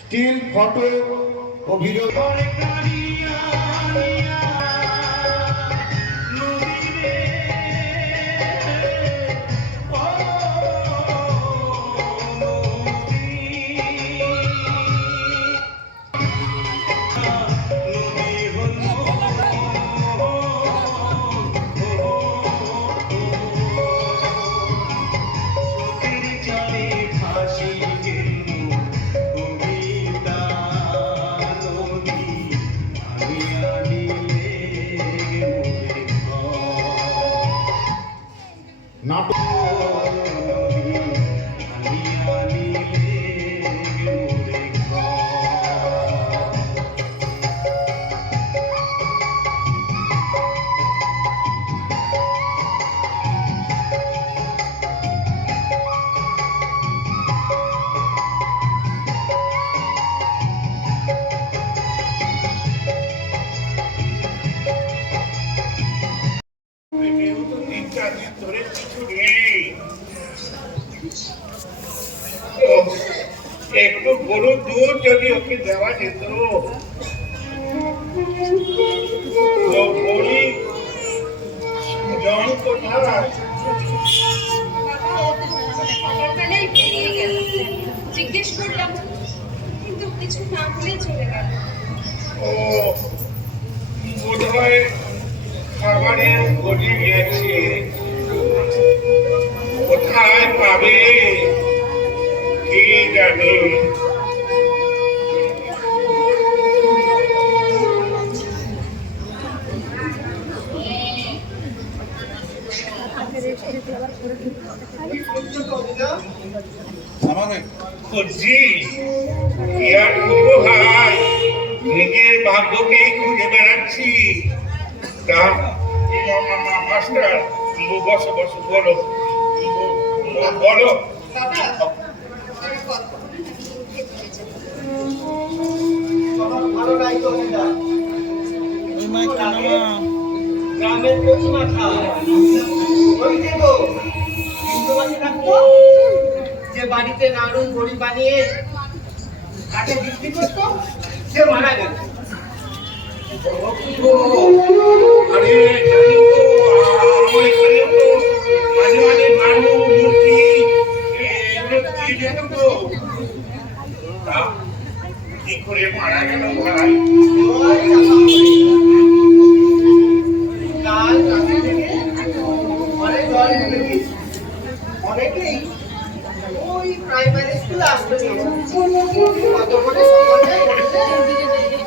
Still photo ও video একটু গরুর দুধ যদি ওকে দেওয়া যেত তো বলি জন কোথায় জিজ্ঞেস করলাম কিন্তু কিছু না বলে চলে গেল। ও বোধ হয় খাবারের গড়ে গেছে, কোথায় পাবে কে জানে। খুঁজছি কি আর করবো ভাই, নিজের ভাগ্যকেই খুঁজে বেড়াচ্ছি। মাস্টার বসো বসো, বলো বলো। গ্রামের প্রতিমাতা ওই দেখো যে বাড়িতে নাড়ু বড়ি বানিয়ে কাঠে বিক্রি করতো, সে মারা গেল। আরে আমার এখানে তো মাঝে মাঝে নাড়ু মূর্তি কি দেখতো, কি করে মারা গেল ভাই? অনেকেই ওই প্রাইমারি স্কুলে আসতে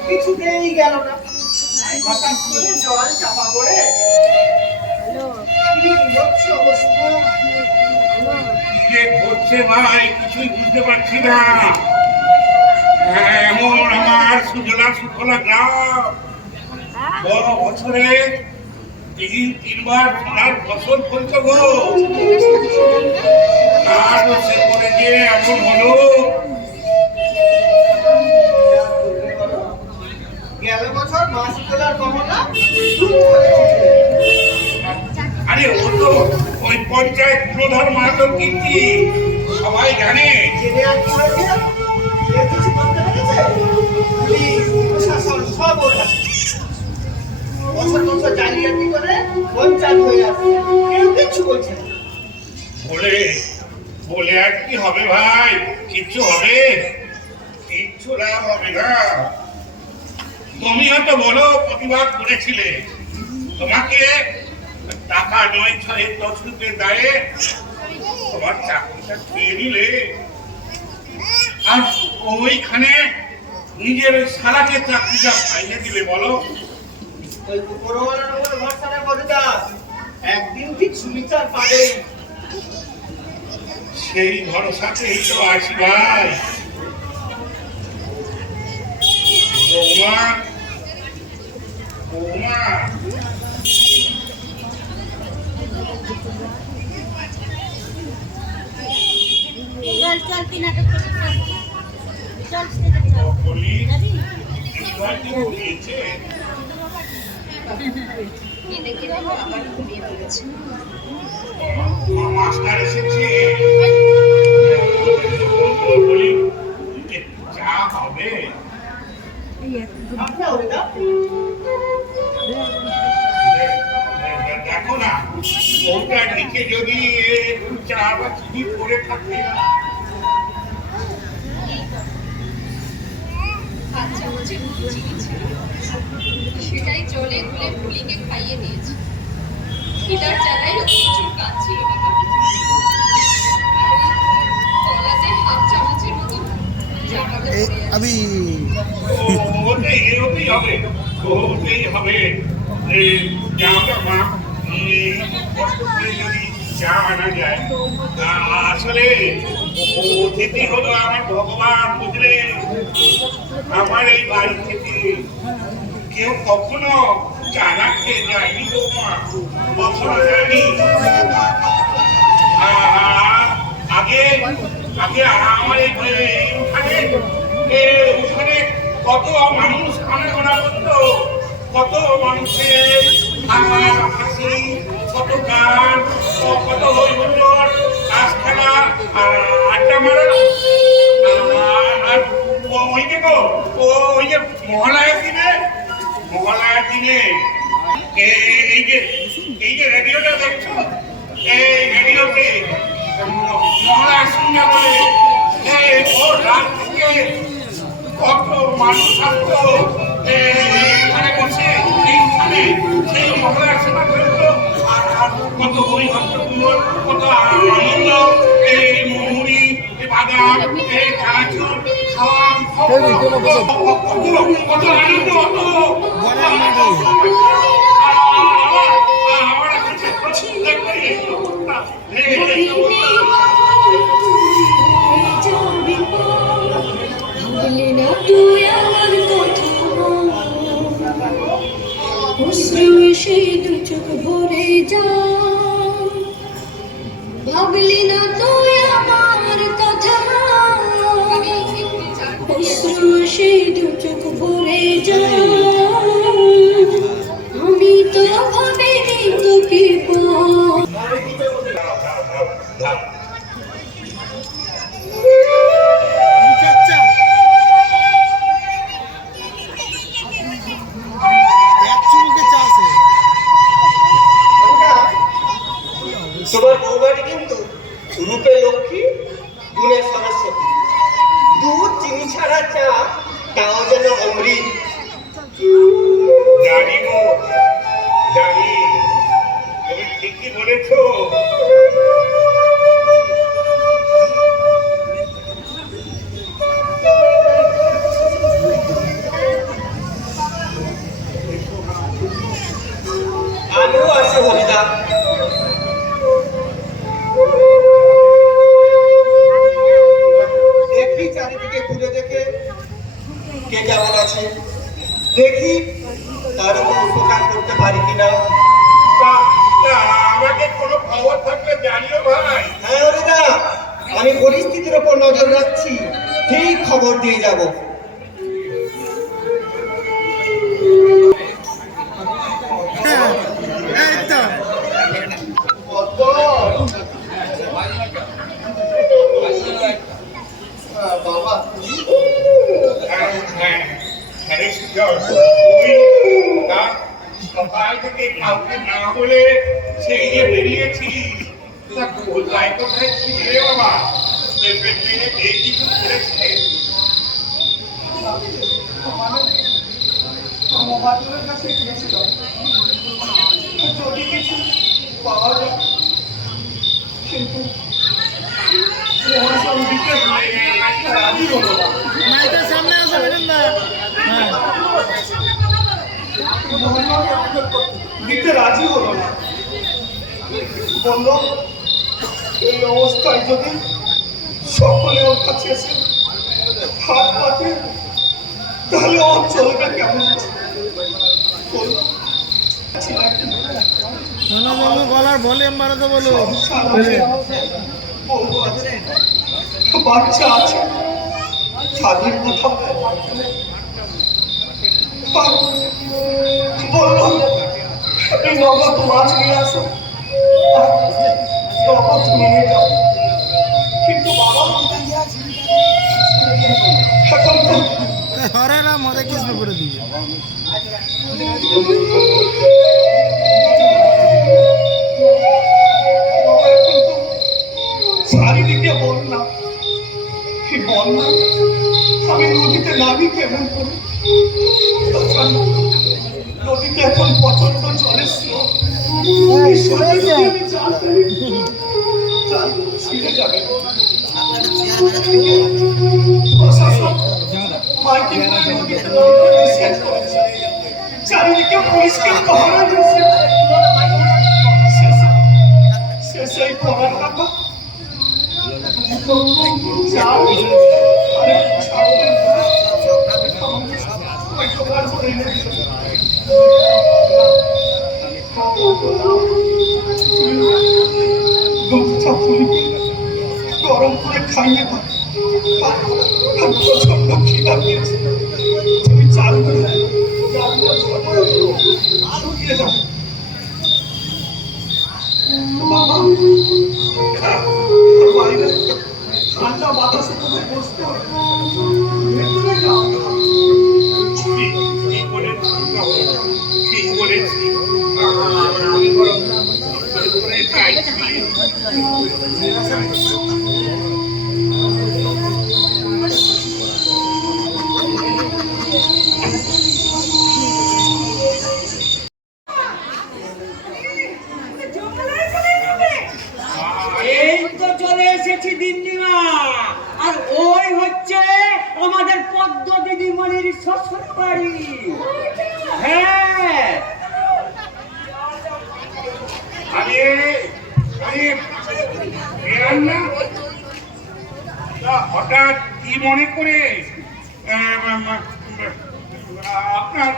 কিছুতেই গেল না, হঠাৎ করে জল চাপা পড়ে ঘটছে ভাই কিছুই বুঝতে পারছি না। এমন আমার সুজলা সুফলা গ্রাম, বড় বছরে তিনবার সোনার ফসল ফলছে গো, আর সে করে যে এমন হলো। গেল বছর মাছ তোলার ক্ষমতা, আরে ও তো ওই পঞ্চায়েত প্রধান মাহাতোর কীর্তি সবাই জানে। জেনে আর কি হয়েছে, কিছু করতে পেরেছে, পুলিশ প্রশাসন সব ওর কাছে। বছর বছর জালিয়াতি করে পঞ্চায়েত হয়ে আসছে, কেউ কিচ্ছু বলছে না। বলে বলে আর কি হবে ভাই, কিচ্ছু হবে? বললে হবে না। তুমি হয়তো বলো প্রতিবাদ করেছিলে, তোমাকে টাকা 9-10 দায়ে তোমার চাকরিটা খেয়ে নিলে, আর ওইখানে নিজের সারাকে চাকরিটা পাইয়ে দিলে। বলো ওই উপরওয়ালার উপর ভরসা না করে দাও, একদিন ঠিক সুবিচার পাবে। সেই ভরসাতেই তো আছি ভাই। বৌমা, বৌমা, चल चल तीन नाटक चल বলি এবার কি হয়েছে? এদিকে দেখো আবার ঘুমিয়ে পড়েছে। মাস্টার এসেছে, বলি চা হবে? আচ্ছা ওটা দেখো না, ওটা নিচে যদি একটু চা বা চিনি পড়ে থাকে। হাত চামচে চিনি ছিল, সেটাই জলে গুলে পুলিকে খাইয়ে দিয়েছি। খিদার জ্বালায় ও প্রচুর কাঁদছিল বাবা। কলাতে হাফ চামচের মতো চাপাতে পড়ে আছে। अभी ওতেই হবে, ওতেই হবে। যাওটা মা, কষ্ট করে যদি চা আনা যায়। আসলে অতিথি হলো আমার ভগবান, বুঝলে? আমার এই বাড়ি থেকে কেউ কখনো চারা খেয়ে যায়নি গো মা, কখনো যায়নি। আগে আগে আমার এই উঠানে কত মানুষ আনাগোনা করতো, কত মানুষের হাসি, কত গান, কত হই হুল্লোড়, তাস খেলা, আড্ডা মারা। আর ওই দেখো, ওই যে মহালয়ার দিনে এই যে রেডিওটা দেখছো, এই রেডিওতে মহালয়ার সন্ধ্যা বলে ভোর রাত থেকে কত মানুষ আসতো এখানে বসে, এইখানে সেই মহালয়ার সেবা করতো। আর কত বই ভক্তকুমোর, কত আনন্দ, এই মুড়ি, বাদাম, এই চানাচুর খাওয়া, কত আনন্দ হতো। আমার ভাবলি না তুই আমার কথা, অশ্রু এসে দু চোখ ভরে যা। ভাবলি না তুই আমার কথা, অশ্রু এসে দু চোখ ভরে যা। আমি তো ভাবিনি তোকে তোমার বৌমাটি কিন্তু রূপে লক্ষ্মী, গুণে সরস্বতী। দুধ চিনি ছাড়া চা, তাও যেন অমৃত। জানি গো, জানি, তুমি ঠিকই বলেছো। আমিও আছি হরিদা। দেখি চারিদিকে ঘুরে দেখে কে কেমন আছে, দেখি তার উপর উপকার করতে পারি কিনা। আমাকে কোনো খবর থাকলে জানিও ভাই। হ্যাঁ হরিদা, আমি পরিস্থিতির উপর নজর রাখছি, ঠিক খবর দিয়ে যাব। বাবা সকাল থেকে কাউকে না বলে সেই যে বেরিয়েছি, তা কোথায় কোথায় ছিলে বাবা? কিছু করেছে? মানে মহাজনের কাছে গিয়েছিলাম, যদি কিছু পাওয়া যায়, কিন্তু মহাজন দিতে রাজি হলো না। দিতে রাজি হলো না, বলল এই অবস্থায় যদি সকলে ওর কাছে এসে হাত পাতে তাহলে ওর চলবে কেমন? গলার ভলিউম বাড়াতে বলো। বাচ্চা আছে, তাদের কথা বললো এই নগদ মাছ নিয়ে আসো, নগদ নিয়ে যাও। কিন্তু বাবা এখন তো হরে না মজা কৃষ্ণ করে দিয়ে চারিদিকে বন্যা, এই বন্যা আমি নদীতে নামি কেমন করে? নদীতে এখন প্রচন্ড জলের স্রোত, এই স্রোতে যদি আমি জাল ফেলি, জাল ছিঁড়ে যাবে। প্রশাসন মাইকিং করে নদীতে নামতে নিষেধ করেছে, চারিদিকে পুলিশকে পাহারা দিয়েছে। শেষে এই পড়ার কথা গরম করে খাইয়ে প্রচন্ড খিদা পেয়েছে। তুমি চাল দিয়ে দাও বাবা, বাইরে ঠান্ডা বাতাসে তোমায় বসতে হবে, ভেতরে যাও। ঠিক বলেছি। এই তো চলে এসেছি দিদিমা, আর ওই হচ্ছে আমাদের পদ্ম দিদিমণির শ্বশুর বাড়ি। হ্যাঁ, হঠাৎ কি মনে করে আপনার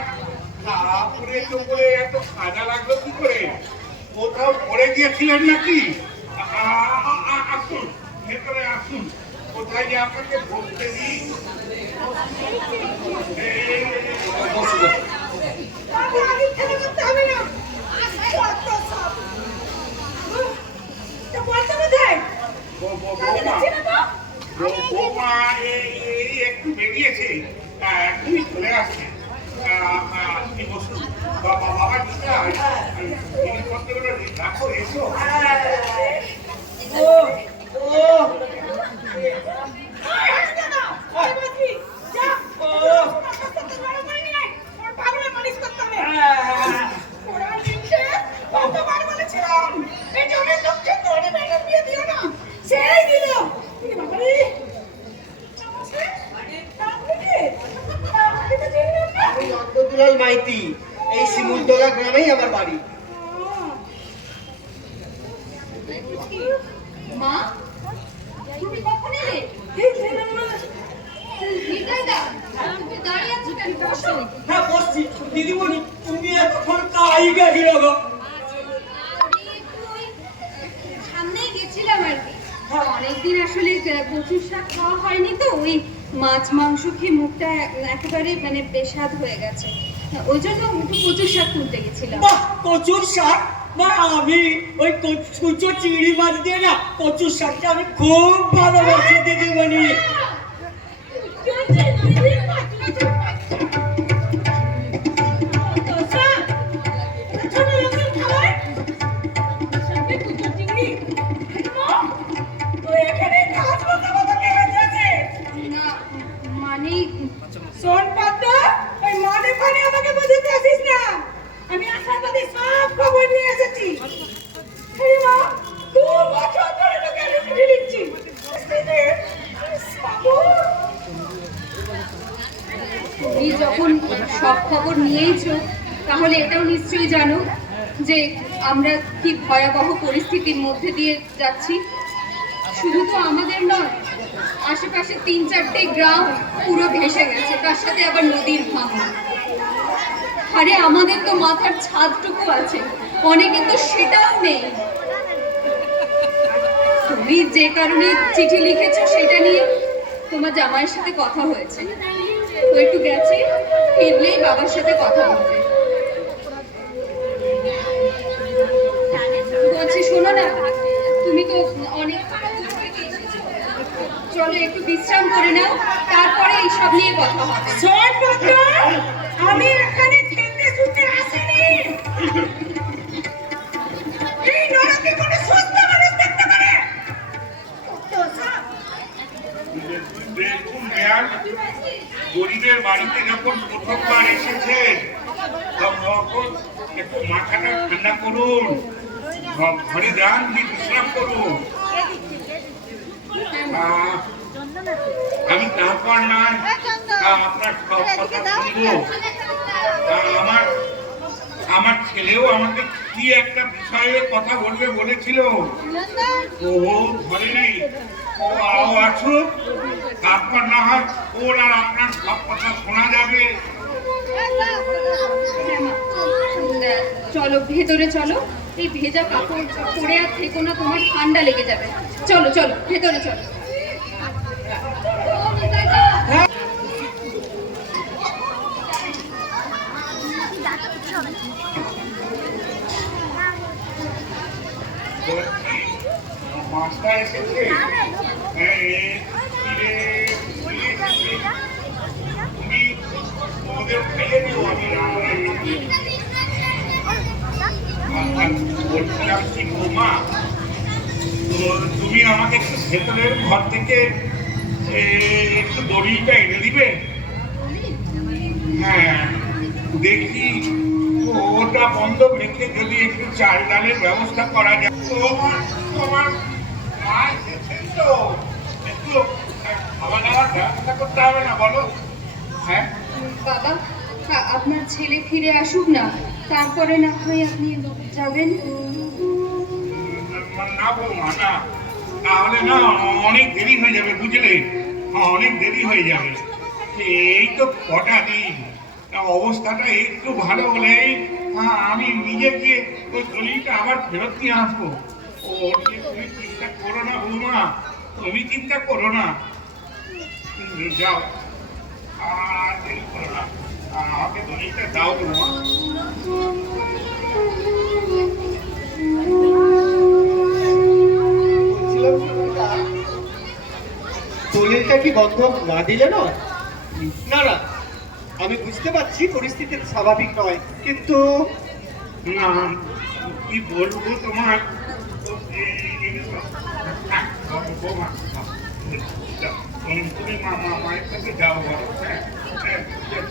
কাপড়ে চোপড়ে এত সাজা লাগলো কি করে? কোথাও পড়ে গিয়েছিলেন নাকি? আসুন, ভেতরে আসুন। কোথায় যে আপনাকে বলতে দিই। বৌমা এই একটু বেরিয়েছে, এখনই চলে আসছে। আপনি বসুন। বাবা জিনিসপত্রগুলো রাখো, এসো। দুলাল মাইতি, এই শিমুলতলা গ্রামেই আমার বাড়ি। মা, তুমি কখন এলে? নিতাইদা, তুমি দাঁড়িয়ে আছো কেন? বসো। হ্যাঁ বসছি। দিদিমণি, তুমি এখন কাই গেছিল গো? সামনেই গেছিলাম আর কি। অনেকদিন আসলে প্রচুর শাক খাওয়া হয়নি, তো ওই মাছ মাংস খেয়ে মুখটা একেবারে মানে বেস্বাদ হয়ে গেছে, ওই জন্য একটু প্রচুর শাক তুলতে গেছিলাম। বাহ, কচুর শাক! বা আমি ওই কুচো চিংড়ি মাছ দিয়ে না কচুর শাকটা আমি খুব ভালোবাসি দিদিমণি। না মানে শোন পদ্ম, ওই মনে মনে আমাকে বোঝাতে আসিস না। আমি আসার পথে সব খবর নিয়ে এসেছি। আরে মা, 2 বছর ধরে তোকে আমি চিঠি লিখছি। তুমি যখন সব খবর নিয়েইছো তাহলে এটাও নিশ্চয়ই জানো যে আমরা কি ভয়াবহ পরিস্থিতির মধ্যে দিয়ে যাচ্ছি। শুধু তো আমাদের নয়, আশেপাশে 3-4টে গ্রাম পুরো ভেসে গেছে, তার সাথে আবার নদীর ভাঙন। আরে আমাদের তো মাথার ছাদটুকু আছে, অনেকে তো সেটাও নেই। তুমি যে কারণে চিঠি লিখেছো সেটা নিয়ে তোমার জামাইয়ের সাথে কথা হয়েছে, তো একটু গেছে, ফিরলেই বাবার সাথে কথা বলবে। বলছি শোনো না, তুমি তো অনেক চলো একটু বিশ্রাম করে নাও, তারপরে এইসব নিয়ে কথা হবে। শোন পদ্ম, আমি এখানে খেতে শুতে আসিনি। এই নরকে কোনো সুস্থ মানুষ থাকতে পারে? তো সব দেখুন ম্যাম, গরিবের বাড়িতে যখন প্রথমবার এসেছে তখন একটু মাথাটা ঠান্ডা করুন, ঘরে যান, বিশ্রাম করুন। আমি তারপর না আপনার সব কথা শুনবো। আমার ছেলেও আমাকে কি একটা বিষয়ে কথা বলবে বলেছিল, ও ঘরে নেই, ও আসুক, তারপর না হয় ওর আর আপনার সব কথা শোনা যাবে। চলো ভেতরে চলো, এই ভেজা কাপড় পরে আর থেকো না, তোমার ঠান্ডা লেগে যাবে। চলো চলো ভেতরে চলো। মাছটা এসেছে, তুমি ওদের ফেলে দিও, আমি বলছিলাম কি বৌমা, তুমি আমাকে একটু ভেতরের ঘর থেকে একটু দড়িটা এনে দিবে? হ্যাঁ, দেখি ওটা বন্ধ রেখে যদি একটু চাল ডালের ব্যবস্থা করা যায়। তোমার মা এসেছেন তো, একটু খাওয়া দাওয়ার ব্যবস্থা করতে হবে না বলো? হ্যাঁ বাবা, আপনার ছেলে ফিরে আসুক না, তারপরে না হয় আপনি যাবেন। না বৌমা, না, তাহলে না অনেক দেরি হয়ে যাবে, বুঝলে, অনেক দেরি হয়ে যাবে। এই তো কটা দিন, অবস্থাটা একটু ভালো হলেই আমি নিজে গিয়ে ওই দলিলটা আবার ফেরত নিয়ে আসবো। ও নিয়ে তুমি চিন্তা করো না বৌমা, তুমি চিন্তা করো না, যাও আর দেরি করো না, আমাকে দলিলটা দাও বৌমা। দলিলটা কি বন্ধক না দিলে নয়? না না, আমি বুঝতে পারছি পরিস্থিতি স্বাভাবিক নয়, কিন্তু না, কি বলবো তোমার, তুমি মায়ের কাছে যাও,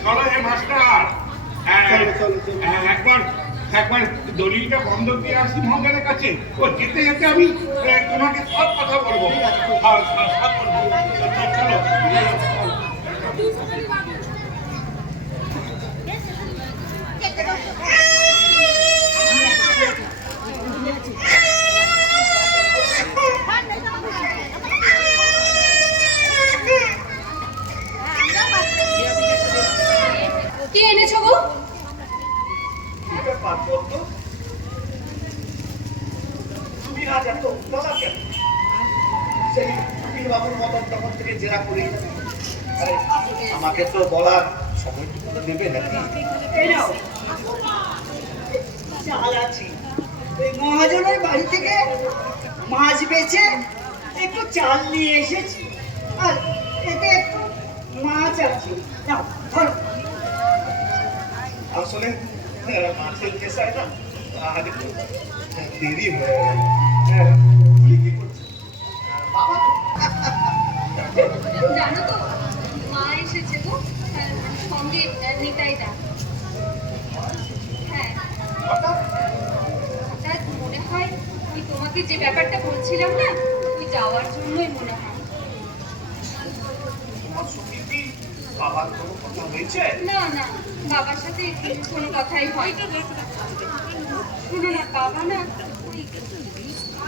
চলো হে মাস্টার, একবার একবার দলিলটা বন্ধ দিয়ে আসি মহাজনের কাছে, ও যেতে যেতে আমি তোমাকে সব কথা বলবো, সব বলবো। চলো কি এনেছো গো? তুমি আজ এত উত্তলা কেন? সেই উকিল বাবুর মতন তখন থেকে জেরা করি, আরে আমাকে তো বলার সময়টুকু তো দেবে নাকি? এই নাও, চাল আছে। এই মহাজনের বাড়ি থেকে মাছ বেচে একটু চাল নিয়ে এসেছি, আর এতে একটু মাছ আছে। নাও, ধরো। আসলে মাছের পেশায় না আজ একটু দেরি হয়ে গেল। তুই কি করছিস? জানো তো, মা এসেছে গো, যে নিতাই দা। হ্যাঁ, হঠাৎ হঠাৎ মনে হয় ওই তোমাকে যে ব্যাপারটা বলছিলাম না, ওই যাওয়ার জন্যই মনে হয়। তোমার সঙ্গে কি বাবার কোনো কথা হয়েছে? না না, বাবার সাথে কোনো কথাই হয়নি। শোনো না, বাবা না ওই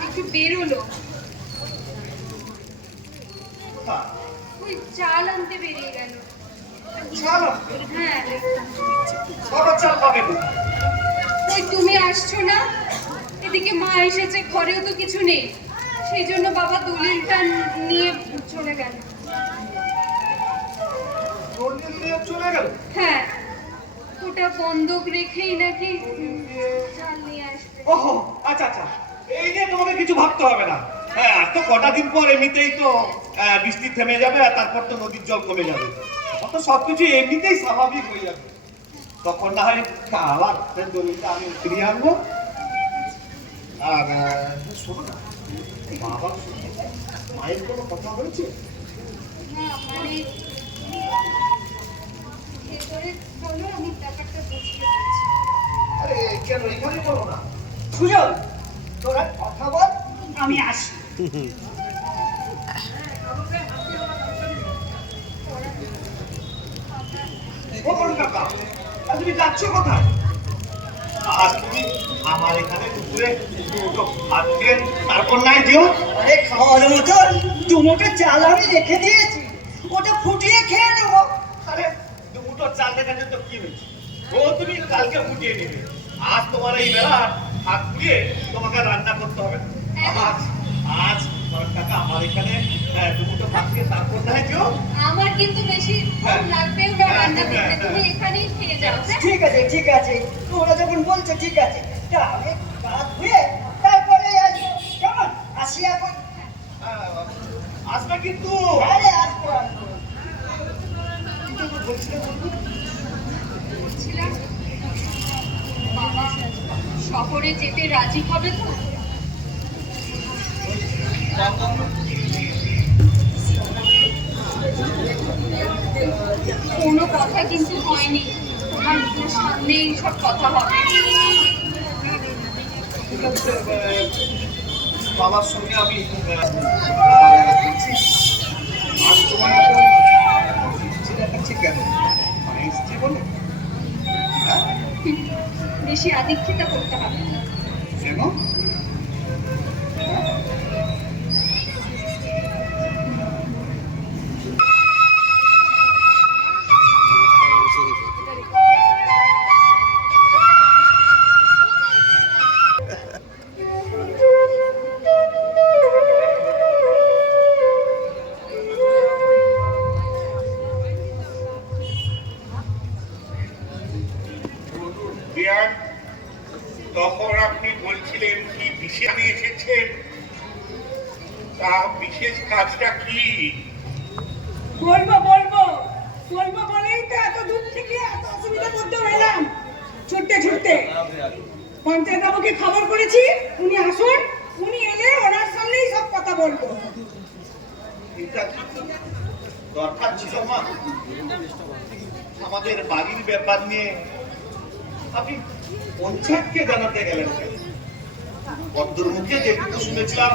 একটু বেরোলো, কোথায়? ওই চাল আনতে বেরিয়ে গেল। চাল আনতে? হ্যাঁ, বাবা চাল পাবে না। ওই তুমি আসছো না, এদিকে মা এসেছে, ঘরেও তো কিছু নেই, সেই জন্য বাবা দলিলটা নিয়ে চলে গেল। দলিল নিয়ে চলে গেল? হ্যাঁ, ওটা বন্ধক রেখেই নাকি চাল নিয়ে আসবে। ওহো, আচ্ছা আচ্ছা, এই নিয়ে তোমাকে কিছু ভাবতে হবে না। হ্যাঁ, আর তো কটা দিন পর এমনিতেই তো বৃষ্টি থেমে যাবে, আর তারপর তো নদীর জল কমে যাবে, তখন তো সবকিছু এমনিতেই স্বাভাবিক হয়ে যাবে। তখন না হয় আবার দলিলটা আমি ফিরিয়ে আনবো। আর শোনো না, বাবার সঙ্গে মায়ের কোনো কথা হয়েছে? না মানে ভেতরে চলো, আমি ব্যাপারটা বুঝিয়ে বলছি। আরে কেন এখানে করো না? সুজন, তোরা কথা বল, আমি আসি। ও বড় কাকা, আর তুমি যাচ্ছ কোথায়? আজ তুমি আমার এখানে দুপুরে দুটো ভাত খেয়ে তারপর নাই দিও। আরে খাওয়ার মতন দুমোটা চাল আমি রেখে দিয়েছি, ওটা ফুটিয়ে খেয়ে নেবো। আরে দুটো চাল দেখার তো কি হয়েছে? ও তুমি কালকে ফুটিয়ে নেবে, আজ তোমার এই বেলা হাত পুড়িয়ে তোমাকে রান্না করতে হবে না। আজ আজ বড় কাকা আমার এখানে দুটো ভাত খেয়ে তারপর নাই দিও। আমার কিন্তু বেশি লাগবেও না রান্না করতে, তুমি এখানেই খেয়ে যাও। হ্যাঁ? ঠিক আছে ঠিক আছে, তোমরা যখন বলছো ঠিক আছে, তা আমি ভাত ধুয়ে তারপরে আসবো, কেমন? আসি এখন। আসবে কিন্তু। আরে আসবো আসবো। বলছিলাম, বাবা শহরে যেতে রাজি হবে তো? কোনো কথা কিন্তু হয়নি, তোমার মুখের সামনেই সব কথা হবে। ঠিক আছে, বাবার সঙ্গে আমি আজ তোমার চিঠি দেখাচ্ছি কেন? মায়ের স্ত্রী বলে? হ্যাঁ? বেশি আদিক্ষিতা করতে হবে না। কেন? বিয়ার, তখন আপনি বলছিলেন কি বিশেষ এসেছেন, তা বিশেষ কাজটা কি? বলবো বলবো বলবো বলেই তো এত দূর থেকে এত অসুবিধা করতে এলাম, ছুটতে ছুটতে। পঞ্চায়েত বাবুকে খবর করেছি, উনি আসুন, উনি এলে ওনার সামনেই সব কথা বলবো। এটা কি দরকার ছিল মা? আমাদের বাড়ির ব্যাপার নিয়ে আপনি পঞ্চায়েতকে জানাতে গেলেন কেন? বদ্ধর মুখে যেটুকু শুনেছিলাম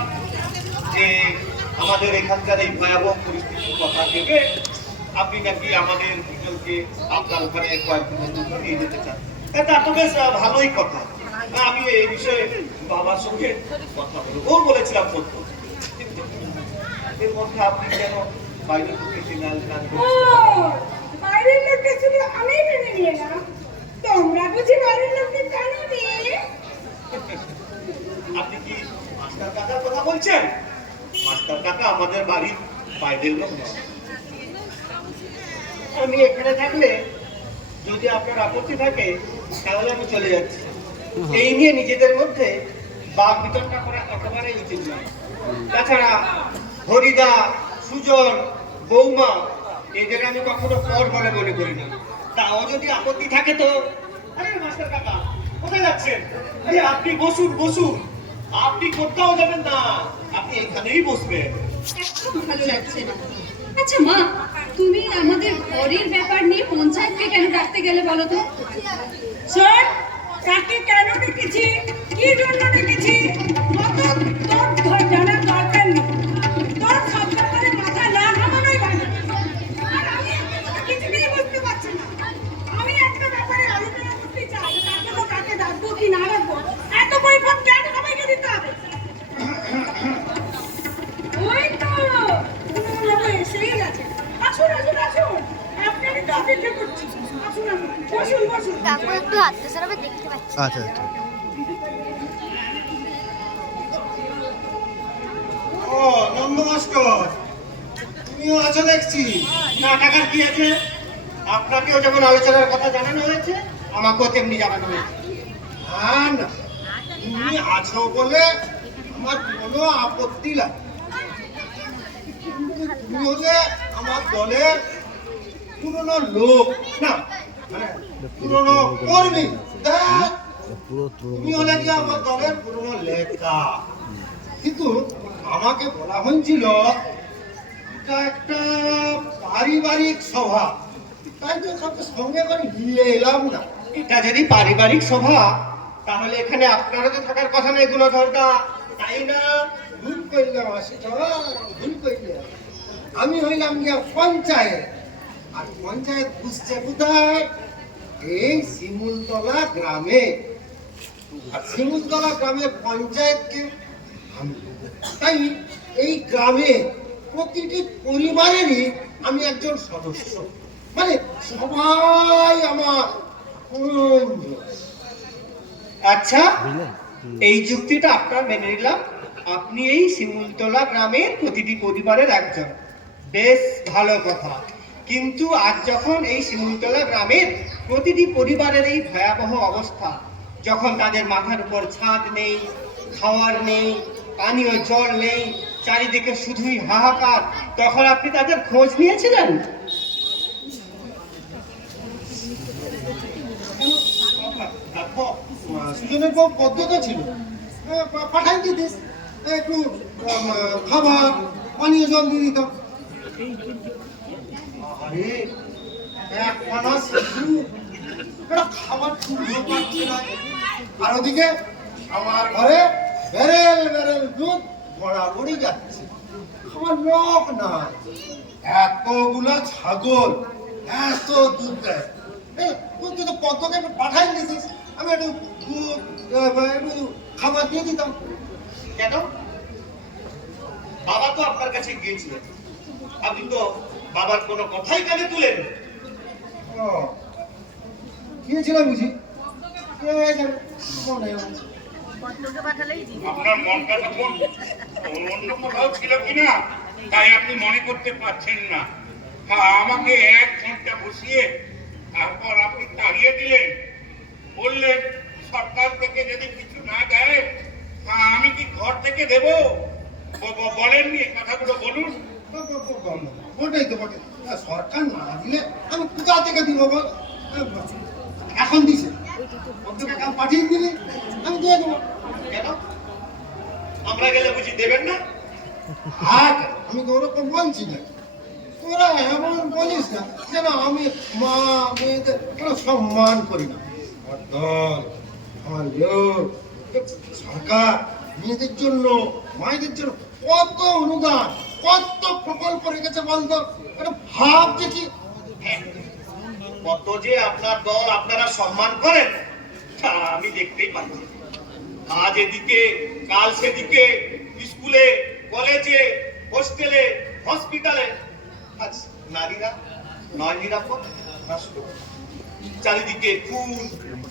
যে আমাদের এখানকার এই ভয়াবহ পরিস্থিতির কথা ভেবে আপনি নাকি আমাদের দুজনকে আপনার ওখানে কয়েকদিনের জন্য নিয়ে যেতে চান। এটা তো বেশ ভালোই কথা। আমি এই বিষয়ে বাবার সঙ্গে কথা বলবো বলেছিলাম করতে, কিন্তু এর মধ্যে আপনি কেন বাইরে ঢুকে সিগন্যাল গান ও, বাইরের লোকটা শুধু আমি মেনে নিয়ে না, তোমরা বুঝি বাইরের লোককে জানো নি? আপনি কি মাস্টার কাকার কথা বলছেন? মাস্টার কাকা আমাদের বাড়ির বাইরের লোক নয়। আমি এখানে থাকলে যদি আপনার আপত্তি থাকে তাহলে আমি চলে যাচ্ছি। এই নিয়ে নিজেদের মধ্যে বাক বিতরণটা করা একেবারেই উচিত নয়। তাছাড়া হরিদা, সুজন, বৌমা এদের আমি কখনো পর বলে মনে করি না। তাও যদি আপত্তি থাকে তো। আরে মাস্টার কাকা, কোথায় যাচ্ছেন? আরে আপনি বসুন বসুন, আপনি কোথাও যাবেন না, আপনি এখানেই বসবেন। একদম ভালো লাগছে না। আচ্ছা মা, তুমি আমাদের ঘরের ব্যাপার নিয়ে পঞ্চায়েতকে কেন ডাকতে গেলে বলো তো? শোন, কাকে কেন ডেকেছি, কি জন্য ডেকেছি, অত তোর জানার দরকার নেই। তোর সব ব্যাপারে মাথা না ঘামানোই ভালো। আর আমি একটা কথা কিছুতেই বুঝতে পারছি না। আমি একটা ব্যাপারে আলোচনা করতে চাই, কাকে ডাকবো কি না ডাকবো। এত পরিমাণ কেন সবাইকে দিতে হবে? ওই তো বাবু এসেই গেছে। আসুন আসুন আসুন, আপনাকে তো অপেক্ষা করছি। আসুন আসুন, বসুন বসুন। কাকু একটু হাঁটতে সারাবে দেখতে পাচ্ছি। আচ্ছা আচ্ছা। ও নন্দমাস্টার, তুমিও আছো দেখছি। না টাকার কি আছে? আপনাকেও যেমন আলোচনার কথা জানানো হয়েছে, আমাকেও তেমনি জানানো হয়েছে। আর না, তুমি আছো বলে আমার কোনো আপত্তি নাই। তুমি হলে আমার দলের পুরনো লোক, না মানে পুরনো কর্মী। দেখ, তুমি হলে কি আমার দলের পুরনো লেখা। কিন্তু আমাকে বলা হয়েছিল এটা একটা পারিবারিক সভা, তাই তো কাউকে সঙ্গে করে নিয়ে এলাম না। এটা যদি পারিবারিক সভা, তাহলে এখানে আপনারও তো থাকার কথা নেই গুণধরদা, তাই না? ভুল করলাম আসিত, ভুল করলাম। আমি হইলাম গিয়া পঞ্চায়েত, আর পঞ্চায়েত বুঝছে কোথায়? এই শিমুলতলা গ্রামে। আর শিমুলতলা গ্রামে পঞ্চায়েতকে আমি, তাই এই গ্রামে প্রতিটি পরিবারেরই আমি একজন সদস্য, মানে সবাই আমার আপনজন। আচ্ছা, এই যুক্তিটা আপনার মেনে নিলাম। আপনি এই শিমুলতলা গ্রামের প্রতিটি পরিবারের একজন, বেশ ভালো কথা। কিন্তু আজ যখন এই শিমুলতলা গ্রামের প্রতিটি পরিবারের এই ভয়াবহ অবস্থা, যখন তাদের মাথার উপর ছাদ নেই, খাওয়ার নেই, পানীয় জল নেই, চারিদিকে শুধুই হাহাকার, তখন আপনি তাদের খোঁজ নিয়েছিলেন? সুজনের বউ পদ্ধতি ছিল, পাঠাই দিতিস, একটু খাবার পানীয় জল দিয়ে দিতাম। আরে একখানা শিশু একটা খাবার খুঁজে পাচ্ছে না, আর ওদিকে আমার ঘরে বেরেল বেরেল দুধ বরাবরই যাচ্ছে, আমার লোক নাই। এতগুলা ছাগল এত দুধ দেয়, তুই তো পদ্মকে একটু পাঠাই দিতিস, আমি একটু দুধ একটু খাবার দিয়ে দিতাম। কেন? বাবা তো আপনার কাছে গিয়েছিলেন, আপনি তো বাবার কোনো কথাই কানে তুলেন। ও গিয়েছিলাম বুঝি, কে জানে, মনে হয় না। আপনার মনটা তখন অন্য কোথাও ছিল কিনা, তাই আপনি মনে করতে পারছেন না। হ্যাঁ, আমাকে 1 ঘন্টা বসিয়ে তারপর আপনি তাড়িয়ে দিলেন, বললেন সরকার থেকে যদি কিছু না দেয়, আমি কি ঘর থেকে দেব? বলেননি এই কথাগুলো, বলুন। ওটাই তো বটে, সরকার না দিলে আমি কোথা থেকে দিব বল? এখন দিছে, পদ্মকে কাল পাঠিয়ে দিলে আমি দিয়ে দেবো। কেন? আমরা গেলে বুঝি দেবেন না? আর আমি তো ওরকম বলছি না, তোরা এমন বলিস না যেন আমি মা মেয়েদের কোনো সম্মান করি না। আমার দল, আমার লোক, সরকার মেয়েদের জন্য, মায়েদের জন্য কত অনুদান, কত প্রকল্প রেখেছে বলতো, একটা ভাব দেখি। কত যে আপনার দল আপনারা সম্মান করেন তা আমি দেখতেই পাচ্ছি। আজ এদিকে কাল সেদিকে, স্কুলে, কলেজে, হোস্টেলে, হসপিটালে আজ নারীরা নয় নিরাপদ, চারিদিকে খুন,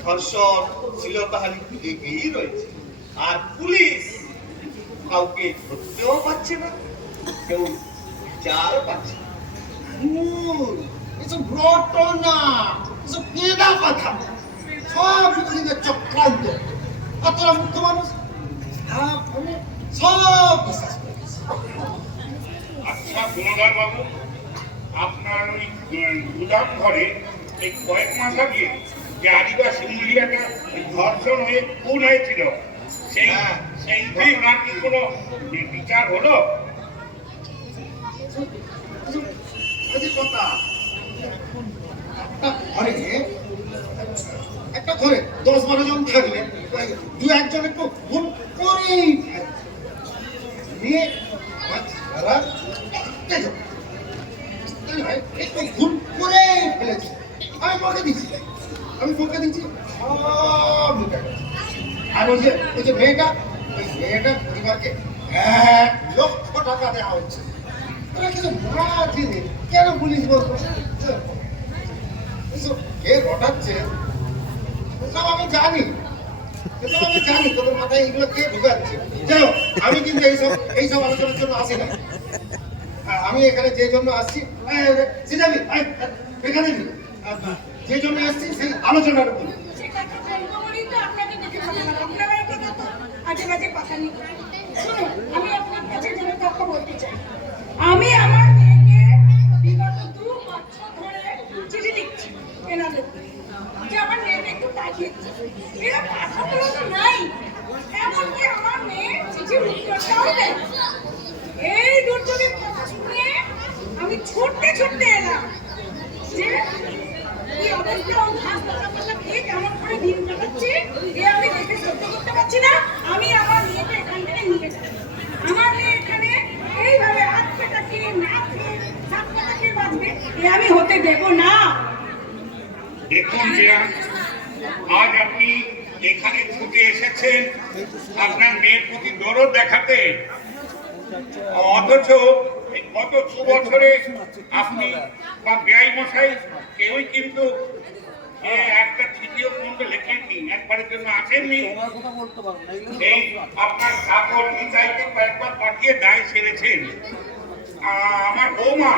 ধর্ষণ, শ্লীলতাহানি লেগেই রয়েছে। আর পুলিশ কাউকে ধরতেও পারছে না, কেউ বিচার পাচ্ছে না। এসব ঘটনা, এসব কেনা কথা, সব বিরোধীদের চক্রান্ত। আর তোরা মুখ্য মানুষ, সব বিশ্বাস করে গেছে। আচ্ছা গুণধর বাবু, আপনার ওই গুদাম ঘরে এই কয়েক মাস আগে যে আদিবাসী মহিলাটা ধর্ষণ হয়ে খুন হয়েছিল, সেই ঘটনার কি কোনো বিচার হলো? কথা ঘরে একটা ঘরে 10-12 জন থাকলে দু একজন একটু ভুল করেই ফেলে। নিয়ে আমার ছেলেরা একটু ভুল করে ফেলেছে, আমি বকে দিচ্ছি সব মিটে গেছে। আর ওই যে মেয়েটা, ওই মেয়েটার পরিবারকে 1 লক্ষ টাকা দেওয়া হচ্ছে। তোরা কিছু না জেনে কেন পুলিশ বলবো? এসব কে ঘটাচ্ছে সব আমি জানি, তোদের মাথায় এগুলো কে ঢুকাচ্ছে। যাই হোক, আমি কিন্তু এইসব আলোচনার জন্য আসি না। আমি এখানে যে জন্য আসছি, এখানে যে জন্য আসছি সেই আলোচনাটা বলি। সেটা তো বলবো বলেই তো আপনাকে দেখে ভালো লাগে। আপনারা এই কথা তো আজে বাজে কথা নিয়ে শুনুন, আমি আপনার কাছে যেন কথা বলতে চাই। আমি আমার মেয়েকে বিগত 2 বছর ধরে চিঠি লিখছি এনাদের যে আমার মেয়েকে একটু পাঠিয়ে দিচ্ছে। এরা পাঠাগুলো তো নাই, এমনকি আমার মেয়ে চিঠির উত্তরটাও দেয়। এই দুর্যোগের কথা শুনে আমি ছুটতে এলাম যে কি অবস্থা, ও ঘাস পাতা খেয়ে কেমন করে দিন কাটাচ্ছে এ আমি দেখে সহ্য করতে পারছি না। আমি আমার মেয়েকে এখান থেকে নিয়ে যাই। আমার মেয়ে এখানে এইভাবে হাত পেটা খেয়ে না খেয়ে সাত পাতা খেয়ে বাঁচবে, এ আমি হতে দেব না। দেখুন বিরাট, আজ আপনি এখানে ছুটে এসেছেন আপনার মেয়ের প্রতি দরদ দেখাতে, অথচ গত 2 বছরে আপনি বা ব্যয় মশাই কেউই কিন্তু একটা চিঠিও পর্যন্ত লেখেননি, একবারের জন্য আসেননি। এই আপনার চাকর নিতাইকে কয়েকবার পাঠিয়ে দায় সেরেছেন। আমার বৌমা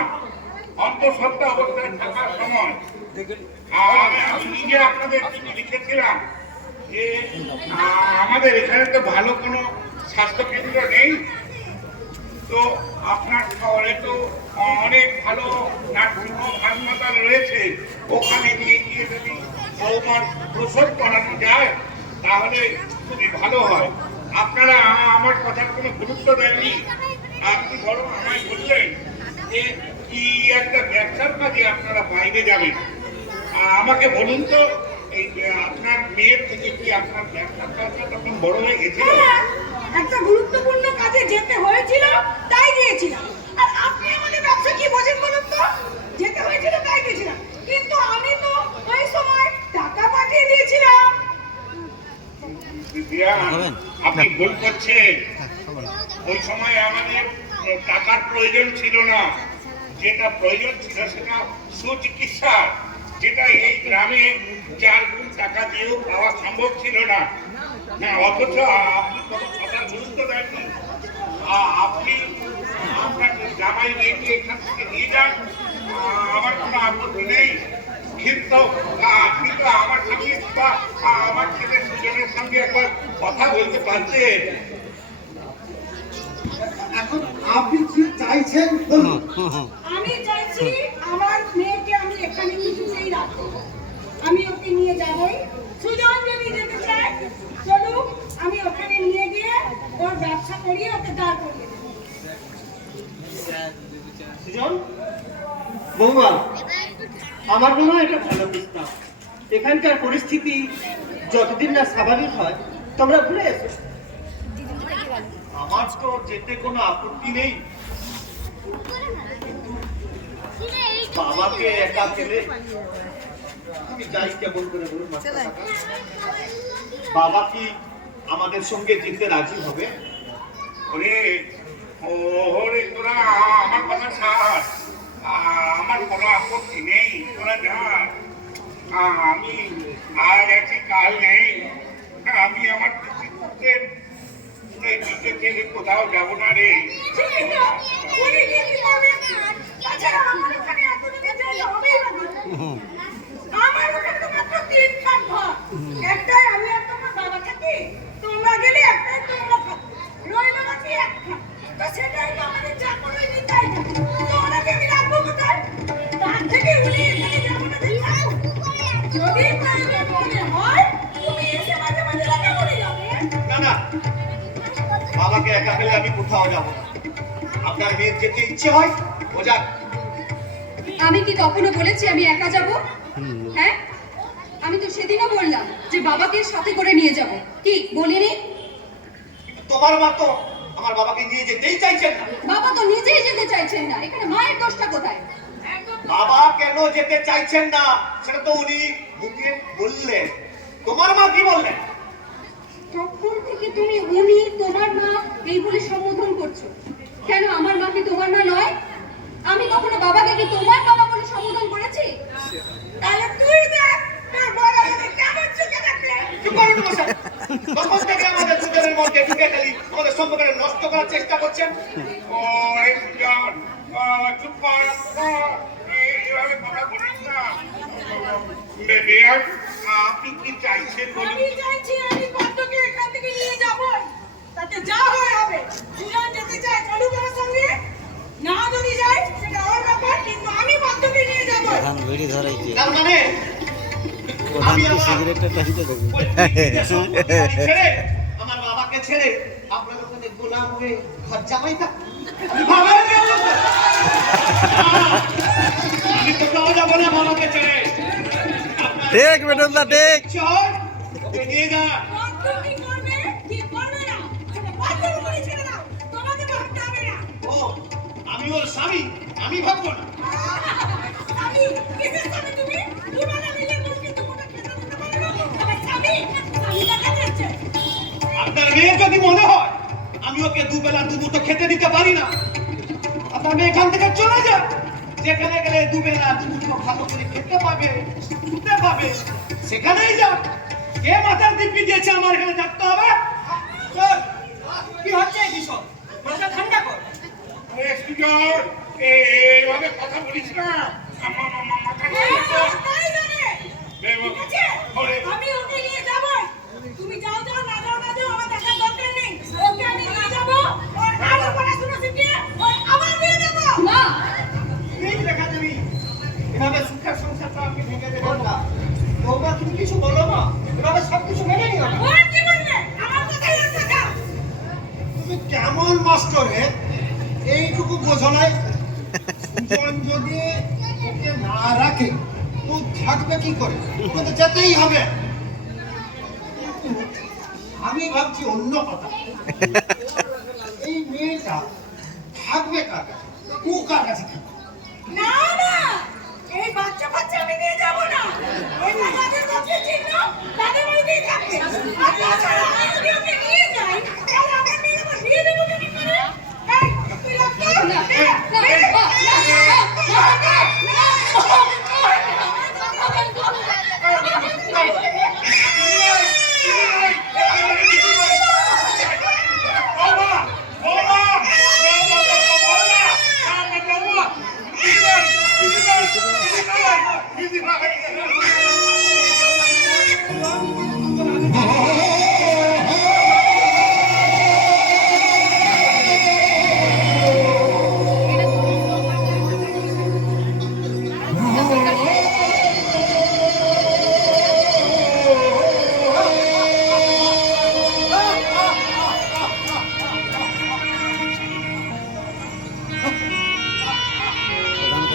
অন্তঃসত্ত্বা অবস্থায় থাকার সময় আমি নিজে আপনাদের চিঠি লিখেছিলাম যে আমাদের এখানে তো ভালো কোনো স্বাস্থ্য কেন্দ্র নেই, তো আপনার শহরে তো অনেক ভালো নার্সিংহোম হাসপাতাল রয়েছে, ওখানে নিয়ে গিয়ে যদি বৌমার প্রসব করানো যায় তাহলে খুবই ভালো হয়। আপনারা আমার কথার কোনো গুরুত্ব দেননি, আপনি বরং আমায় বললেন যে কি একটা ব্যবসার কাজে আপনারা বাইরে যাবেন। আমাকে বলুন তো, এই আপনার মেয়ের থেকে কি আপনার ব্যবসার কাজটা তখন বড় হয়ে গেছিল? একটা গুরুত্বপূর্ণ কাজে যেতে হয়েছিল তাই গিয়েছিলাম। আর আপনি আমাদের ব্যবসা কি বোঝেন বলুন তো? যেতে হয়েছিল তাই গিয়েছিলাম, কিন্তু আমি তো ওই সময় টাকা পাঠিয়ে দিয়েছিলাম। আপনি ভুল করছেন, ওই সময় আমাদের টাকার প্রয়োজন ছিল না, যেটা প্রয়োজন ছিল সেটা সুচিকিৎসা, যেটা এই গ্রামে 4 গুণ টাকা দিয়েও পাওয়া সম্ভব ছিল না। অথচ আপনি কোনো কথার গুরুত্ব দেননি। আপনি আপনার জামাই মেয়েকে এখান থেকে নিয়ে যান, আমার কোনো আপত্তি নেই, কিন্তু আপনি তো আমার সঙ্গে বা আমার ছেলে সুজনের সঙ্গে একবার কথা বলতে পারতেন। এখন আপনি কি চাইছেন বলুন? আমি চাইছি আমার মেয়েকে আমি এখানে কিছুতেই রাখবো, আমি ওকে নিয়ে যাবই। সুজন যদি যেতে চায় চলুক, আমি ওখানে নিয়ে গিয়ে ওর ব্যবসা করিয়ে ওকে দাঁড় করিয়ে দেবো। সুজন, বৌমা, আমার মনে হয় এটা ভালো প্রস্তাব। এখানকার পরিস্থিতি যতদিন না স্বাভাবিক হয় তোমরা ঘুরে এসো। আমার তো যেতে কোনো আপত্তি নেই, বাবাকে একা ফেলে আমি যাই কেমন করে বলুন? বাবা কি আমাদের সঙ্গে যেতে রাজি হবে? ওরে তোরা আমার কথা ছাড়, আমার কোনো আপত্তি নেই, তোরা যা। আমি আজ আছি কাল নেই, আমি আমার কোথাও যাবো না রে। আমার ওখানে তো মাত্র 3 খান ঘর, একটাই আমি আর তোমার বাবা থাকি, তোমরা গেলে একটাই তোমরা থাকো, রইল বাকি 1 খান। তো সেটাই তো আমাদের চাকরি নিতাই না, তো ওনাকে আমি রাখবো কোথায়? তার থেকে উনি এখানে যাবো না, যদি প্রয়োজন মনে হয় তুমি এসে মাঝে মাঝে দেখা করে যাবে। না, বাবাকে একা ফেলে আমি কোথাও যাবো না। আপনার মেয়ের যেতে ইচ্ছে হয় ও যাক। আমি কি কখনো বলেছি আমি একা যাব? হ্যাঁ, তোমার মা তো আমার বাবাকে নিয়ে যেতেই চাইছেন না। বাবা তো নিজেই যেতে চাইছেন না, এখানে মায়ের দোষটা কোথায়? বাবা কেন যেতে চাইছেন না সেটা তো উনি মুখে বললেন। তোমার মা কি বললেন? তখন থেকে তুমি উনি তোমার মা এই বলে সম্বোধন করছো কেন? আমার মা কি তোমার মা নয়? আমি কখনো বাবাকে কি তোমার বাবা বলে সম্বোধন করেছি? তাহলে তুই দেখ তোর বড় আমাকে কেমন চোখে দেখে। চুপ করুন মশাই। তখন থেকে আমাদের দুজনের মধ্যে ঢুকে গেলি আমাদের সম্পর্কটা নষ্ট করার চেষ্টা করছেন। ও সুজন, চুপ কর, এভাবে কথা বলিস না। বেয়ার, আপনি কি চাইছেন বলুন? আমি চাইছি আমি পদ্মকে এখান থেকে নিয়ে যাবই, তাতে যা হয় হবে। সুজন যেতে চায় চলুক আমার সঙ্গে, না যদি যায় সেটা ওর ব্যাপার, কিন্তু আমি পদ্মকে নিয়ে যাবই। তার মানে আমি আমার ছেড়ে আমার বাবাকে ছেড়ে আপনার ওখানে গোলাম হয়ে ঘর জামাই থাক। আমি বাবার কেন আমি তো যাওয়া যাবো না বাবাকে ছেড়ে। ঠিক বেটনদা ঠিক। চল ওকে নিয়ে যা। পদ্ম কি করবে কি করবে না সেটা পদ্মের উপরে ছেড়ে দাও, তোমাকে ভাবতে হবে না। ও আমি ওর স্বামী, আমি ভাববো না। স্বামী কিসের স্বামী তুমি? দুবেলা মিলে মুরগি দুপুরটা খেতে দিতে পারো না, আমার স্বামী স্বামী দেখা যাচ্ছে। আপনার মেয়ে যদি মনে হয় আমি ওকে দুবেলা দুমুঠো খেতে দিতে পারি না, আপনার মেয়ে এখান থেকে চলে যান। যেখানে গেলে দুবেলা দুমুঠো ভালো করে খেতে পাবে, শুতে পাবে, সেখানেই যান। কে মাথার দিব্যি দিয়েছে আমার এখানে থাকতে হবে? কি হচ্ছে এই বিষয়? মাথা ঠান্ডা কর। সুজন, এভাবে কথা বলিস না। মাথা তাই জানে ঠিক আছে, আমি ওকে নিয়ে যাবই। তুমি যাও যাও না যাও না যাও, আমার দেখার দরকার নেই। ওকে আমি নিয়ে যাবো, ওর ভালো পড়াশোনা শিখিয়ে ওর আবার বিয়ে দেবো। মা, প্লিজ দেখা দেবী, এভাবে সুখের সংসারটা আপনি ভেঙে দেবেন না। বৌমা তুমি কিছু বলো না, এভাবে সবকিছু মেনে নিও না। ওর কি বলবে? আমার কথাই আর থাকা। তুমি কেমন মাস্টার হে? এইটুকু বোঝো নাই? সুজন যদি ওকে না রাখে ও থাকবে কি করে? ওকে তো যেতেই হবে। কিন্তু আমি ভাবছি অন্য কথা। এই মেয়েটা থাকবে কার কাছে? ও কার কাছে থাকবে? না না, এই বাচ্চা বাচ্চা আমি নিয়ে যাবো না। এই বাচ্চাদের কাছে চিহ্ন তাদের বাড়িতেই থাকবে। আর তাছাড়া আমি যদি ওকে নিয়ে যাই তাহলে আমার মেয়ে আমার বিয়ে দেবো কি করে? এই, তুই লাগতো? না,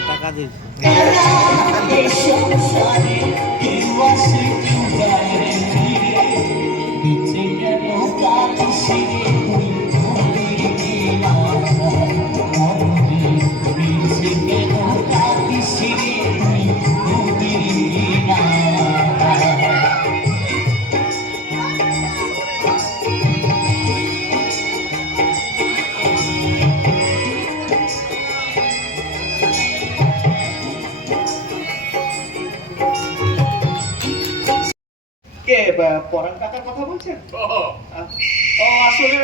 টাকা দিই। কে পরান কাকার কথা বলছেন? ও আসলে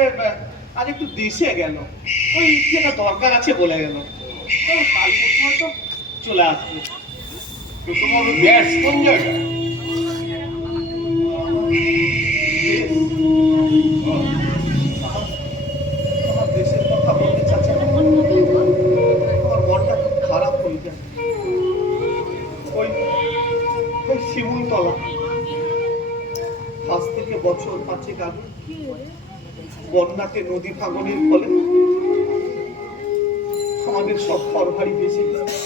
আজ একটু দেশে গেল, ওই কি একটা দরকার আছে বলে গেল। কাল পরশু চলে আসবে। তো তোমার গ্যাস কোন জায়গায়? আমার দেশের কথা বলতে চাচ্ছে না। আমার মনটা খুব খারাপ হয়ে যায়। ওই ওই শিমুলতলা আজ থেকে বছর 5 আগে বন্যাতে নদী ভাঙনের ফলে আমাদের সব ঘর বাড়ি ভেসে গেছে।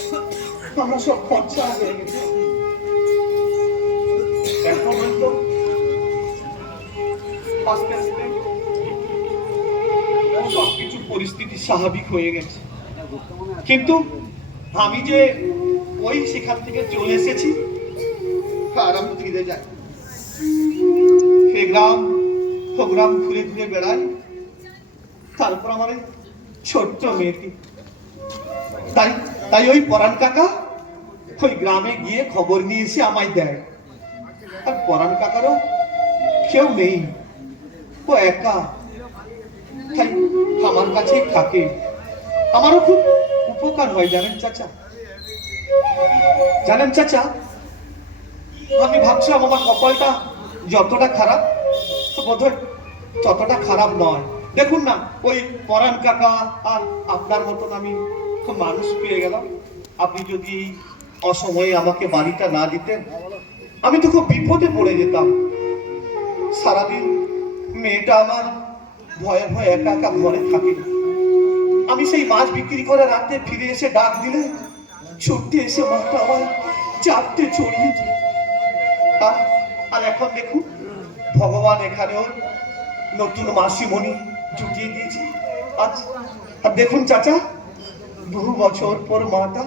আমরা সব খরচা হয়ে গেছে। এখন হয়তো আস্তে আস্তে পরিস্থিতি স্বাভাবিক হয়ে গেছে, কিন্তু আমি যে ওই সেখান থেকে চলে এসেছি আর আমি ফিরে যাই, সে গ্রাম ও গ্রাম ঘুরে ঘুরে বেড়াই। তারপর আমার এই ছোট্ট মেয়েটি, তাই তাই ওই পরাণ কাকা ওই গ্রামে গিয়ে খবর নিয়ে এসে আমায় দেয়। আর পরাণ কাকারও কেউ নেই, ও একা, তাই আমার কাছেই থাকে। আমারও খুব উপকার হয় জানেন চাচা। জানেন চাচা, আমি ভাবছিলাম আমার কপালটা যতটা খারাপ বোধহয় ততটা খারাপ নয়। দেখুন না, ওই পরাণ কাকা আর আপনার মতন আমি খুব মানুষ পেয়ে গেলাম। আপনি যদি অসময়ে আমাকে বাড়িটা না দিতেন, আমি তো খুব বিপদে পড়ে যেতাম। সারাদিন মেয়েটা আমার ভয়ে ভয়ে একা একা ঘরে থাকে। আমি সেই মাছ বিক্রি করে রাতে ফিরে এসে ডাক দিলে ছুটতে এসে মাটা আমার চাপতে চড়িয়ে দিই। আর এখন দেখুন, ভগবান এখানেও নতুন মাসিমণি জুটিয়ে দিয়েছে। আজ আর দেখুন চাচা, বহু বছর পর মাটা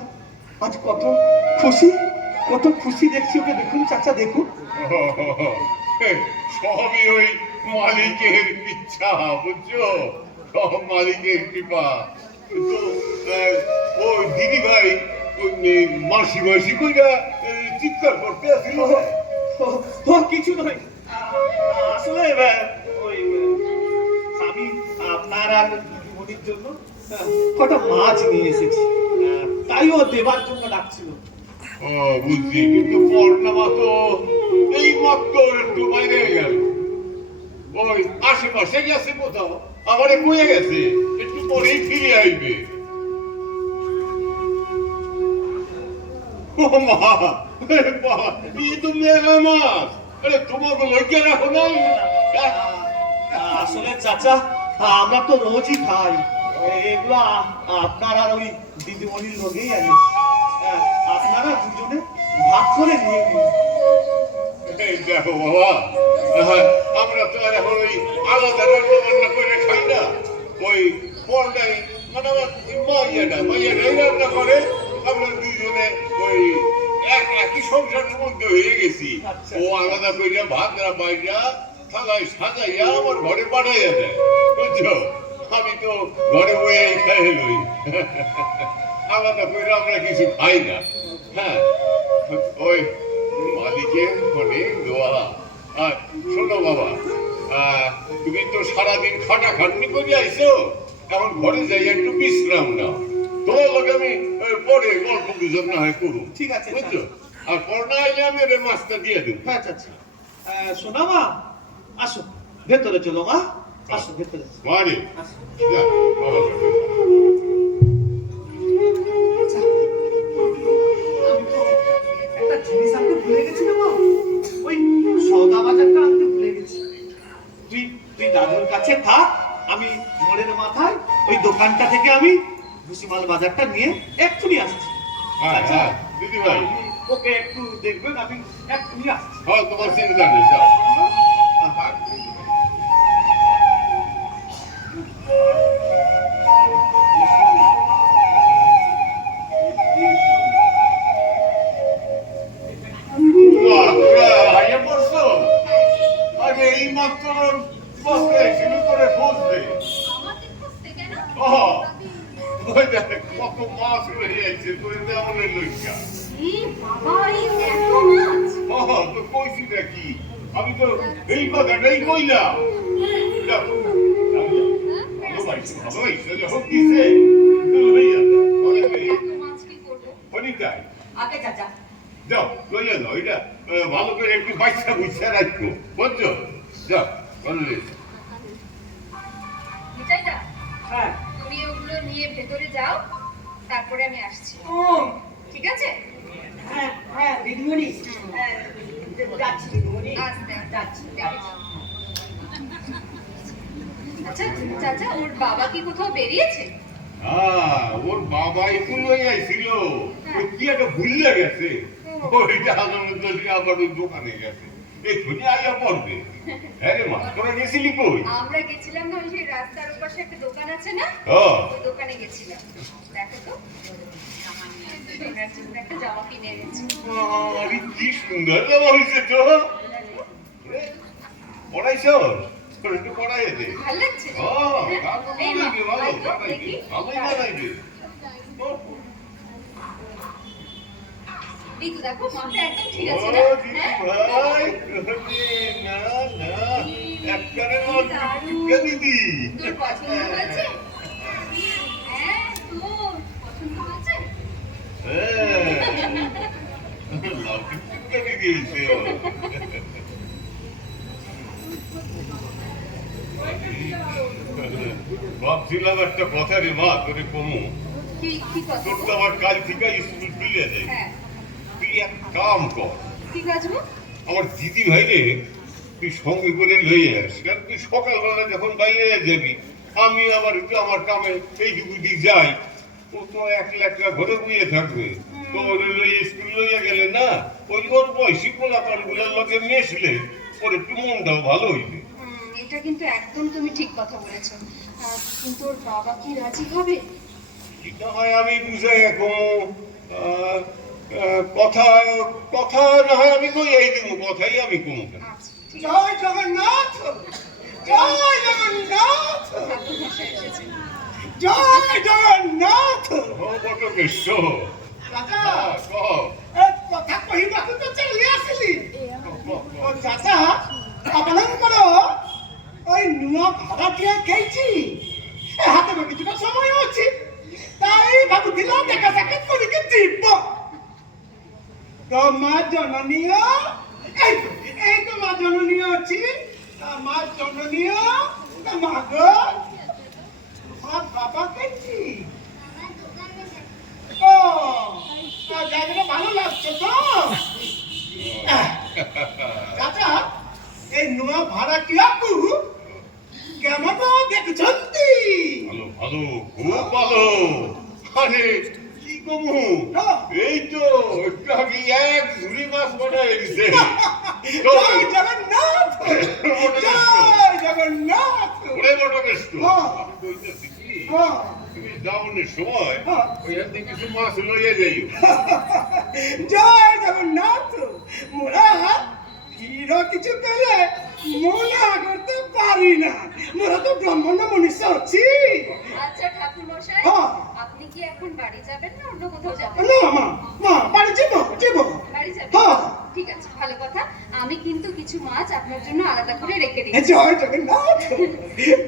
আজ কত খুশি দেখছি ওকে। দেখুন চাচা, দেখুন। সবই ওই মালিকের ইচ্ছা, বুঝছো? সব মালিকের কৃপা। তো ওই দিদি ভাই মাসি মাসি কইরা চিৎকার করতে আসছিল। কিছু নয়, আসলে ওই আমি আপনার আর দিদিমণির জন্য কটা মাছ নিয়ে এসেছি, তাই ও দেবার জন্য ডাকছিল। ও বুঝছি, কিন্তু পর্ণামা তো এই মাত্র একটু বাইরে গেল, ওই আশেপাশে গেছে কোথাও, আমারে কয়ে গেছে একটু পরেই ফিরে আসবে। ও মা, এই তো মেলা মাছ, আরে তোমাকে লজ্জা রাখো নাই? আসলে চাচা, আমরা তো রোজই খাই এগুলো, আপনার আর ওই দিদিমণির লোকেই আছে। আপনারা দুজনে ভাগ করে নিয়ে নিন। দেখো বাবা, আমরা তো আর এখন ওই আলাদা রান্না করে খাই না। ওই পর্দায় মানে আমার মাইয়াটাই রান্না করে। আমরা দুইজনে ওই একই সংসারের মধ্যে হয়ে গেছি। ও আলাদা করে ভাতরা বাইরা থালায় সাজাইয়া আমার ঘরে পাঠাইয়া দেয়, বুঝছো? আমি তো ঘরে বইয়ে খাই লই, আলাদা করে আমরা কিছু খাই না। হ্যাঁ, ওই মালিকের অনেক দোয়া। আর শোনো বাবা, তুমি তো সারাদিন খাটাখাটনি করে আইছো, এখন ঘরে যাই একটু বিশ্রাম নাও। তোমার লোক আমি পরে গল্প গুজব না হয় করুন, ঠিক আছে, বুঝছো? আর পড়না আইলে আমি ওদের মাছটা দিয়ে দেবো। হ্যাঁ চাচা। শোনা মা, আসো ভেতরে চলো। মা আসো ভেতরে। মানে আসো। যা, বাবা একটা জিনিস আনতে ভুলে গেছি না মা, ওই সওদা বাজারটা আনতে ভুলে গেছি। তুই দাদুর কাছে থাক, আমি মোড়ের মাথায় ওই দোকানটা থেকে আমি ভুসিমাল বাজারটা নিয়ে এক্ষুনি আসছি। আচ্ছা দিদি ভাই, ওকে একটু দেখবেন, আমি এক্ষুনি আসছি। হ্যাঁ, তোমার চিন্তা নেই, যাও। এই মাত্র শুরু করে বুঝবে কত মাছ রয়ে যাচ্ছে, তুই তেমন লইয়া তো কইছি নাকি? আমি তো এই কথাটাই কইলাম। ভালোবাসা যখন দিছে যাও, লইয়া যাও। এটা ভালো করে একটু বাচ্চা বুঝছে রাখবো, বুঝছো? যাও, বললে হ্যাঁ, তুমি ওগুলো নিয়ে ভেতরে যাও, তারপরে আমি আসছি, ও ঠিক আছে? হ্যাঁ হ্যাঁ দিদিমণি, যাচ্ছি দিদিমণি, আস্তে যাচ্ছি। আচ্ছা চাচা, ওর বাবা কি কোথাও বেরিয়েছে? ওর বাবা একটু লই আইছিল, ওই কি একটা ভুলে গেছে, ওইটা আবার ওই দোকানে গেছে। এক্ষুনি আইয়া পড়বে। হ্যাঁ রে মা, তোরা গেছিলি কই? আমরা গেছিলাম না ওই যে রাস্তার ওপাশে একটা দোকান আছে না, হ্যাঁ। ওই দোকানে গেছিলাম। দেখো তো সোনার জন্য একটা জামা কিনে এনেছি। আরে কি সুন্দর জামা হয়েছে তো। পড়াইছ? তোর একটু পড়াই দে। ভালো লাগছে? ভালোই বানাইবে। ভালোই বানাইবে। এই তো দেখো মাপটা একদম ঠিক ও আছে না? দিদি হ্যাঁ? ভাই, না না, একবারে মাল টিকা দিদি। তোর পছন্দ হয়েছে? হ্যাঁ, তোর পছন্দ হয়েছে? লাভ টিকা দিয়েছে। ভাবছিলাম একটা কথা রে মা, তোরে কমু। কি কথা? তোর তো আবার কাল থেকে স্কুল খুলে দেয়। হ্যাঁ, তুই এক কাম কর, কি কাজ গো? আমার দিদি ভাইরে তুই সঙ্গে করে লইয়ে আস। কারণ তুই সকালবেলা যখন বাইরে যাবি, আমি আবার একটু আমার কামে এইটুকু দিক যাই, ও তো একলা একলা ঘরে বইয়ে থাকবে। তো ওরে লইয়ে স্কুল লইয়ে গেলে না, ওই ওর বয়সী পোলাপান গুলোর লোকে মেশলে ওর একটু মনটাও ভালো হইবে। এটা কিন্তু একদম তুমি ঠিক কথা বলেছো। কিন্তু ওর বাবা কি রাজি হবে? এটা হয় আমি বুঝাই এখন কথা কথা না হয় আমি কই এই দিব, কথাই আমি কমু। আচ্ছা, ঠিক আছে। জয় জগন্নাথ, জয় জগন্নাথ, ঠাকুর মশাই এসেছে। জয় জগন্নাথ। ও বটকেশ্ব, চাচা, কহ। এক কথা কহিବାକୁ তো ଚାଲି ଆସିଲି। ଓ ଚାଚା, ଆପଣଙ୍କର ওই ନୂଆ ଭଡ଼ାଟିଆ କେଇଛି? ଏ ହାତରେ କିଛିଟା ସମୟ ଅଛି, ତାଇ ଭାବୁଥିଲା ଦେଖା ସାକ୍ଷାତ କରିକି ଯିବ। ତ ମା ଜନନୀ, এই তো মা জননী ଅଛି। মা জননী, মা গো, তোমার বাবা কেইছি? ও, জায়গাটা ভালো লাগছে তো? চাচা, এই নূয়া ভাড়াটিয়াକୁ কেমন দেখুଛନ୍ତି? ভালো ভালো, খুব ভালো। আরে কি কমু, এই তো একটু আগে এক ঝুড়ি মাছ বানাই দিছে। জয় জগন্নাথ, জয় জগন্নাথ। ওরে বটকেশ্ব, হ্যাঁ। আমি কইতেছি কি, হ্যাঁ, তুমি যাওনের সময় হ্যাঁ। ওই হাতে কিছু মাছ লইয়া যাইও। জয় জগন্নাথ। মোরা হিরো কিছু পেলে মনে করতে পারি না, মোরা তো ব্রাহ্মণ মনুষ্য আছি। আচ্ছা ঠাকুর মশাই, হ্যাঁ। আপনি কি এখন বাড়ি যাবেন না অন্য কোথাও যাবেন? না মা, মা বাড়ি যাবো, যাবো। বাড়ি যাবেন? হ্যাঁ। ঠিক আছে, ভালো কথা। আমি কিন্তু কিছু মাছ আপনার জন্য আলাদা করে রেখে দিচ্ছি। জয় জগন্নাথ,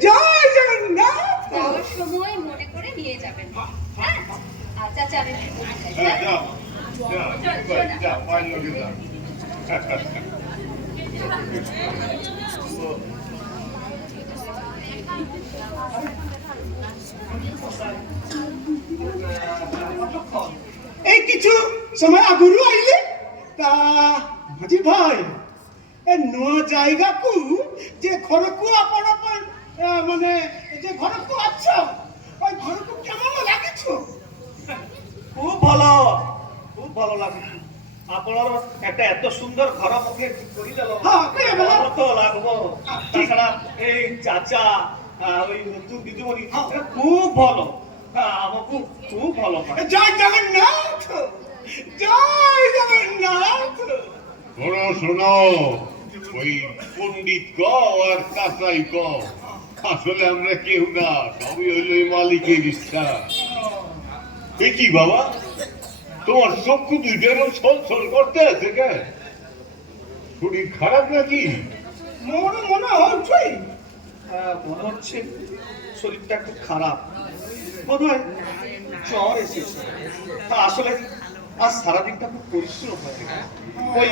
জয় জগন্নাথ। যাওয়ার সময় মনে করে নিয়ে যাবেন। হ্যাঁ, আচ্ছা আচ্ছা, আমি একটু বলে যাই। হ্যাঁ, হ্যাঁ? যা, পাইল যা। এই কিছু সময় আগুরু আইলে তা মাঝি ভাই এ নূয়া জায়গাকু যে ঘরকু আপন আপন মানে যে ঘরকু আছ, ওই ঘরকু কেমন লাগিছ? খুব ভালো, খুব ভালো লাগছে। আপনার একটা এত সুন্দর ঘর মুখে করিলেন, হ্যাঁ, করে দেব। ভালো তো লাগবো। তাছাড়া এই চাচা, ওই নতুন দিদিমণি, এরা খুব ভালো। আমাকে খুব ভালো পায়। জয় জগন্নাথ, জয় জগন্নাথ। শোনো শোনো, ওই পণ্ডিত ক আর কাঁচাই ক, আসলে আমরা কেউ না, সবই হইল এই মালিকের ইচ্ছা। এ কি বাবা, তোমার চক্ষু দুইটা এরকম ছল ছল করতে আছে কেন? শরীর খারাপ নাকি? মনে মনে হচ্ছে মনে হচ্ছে শরীরটা একটু খারাপ, বোধ হয় জ্বর এসেছে। আসলে আজ সারাদিনটা খুব পরিশ্রম হয়ে গেছে। ওই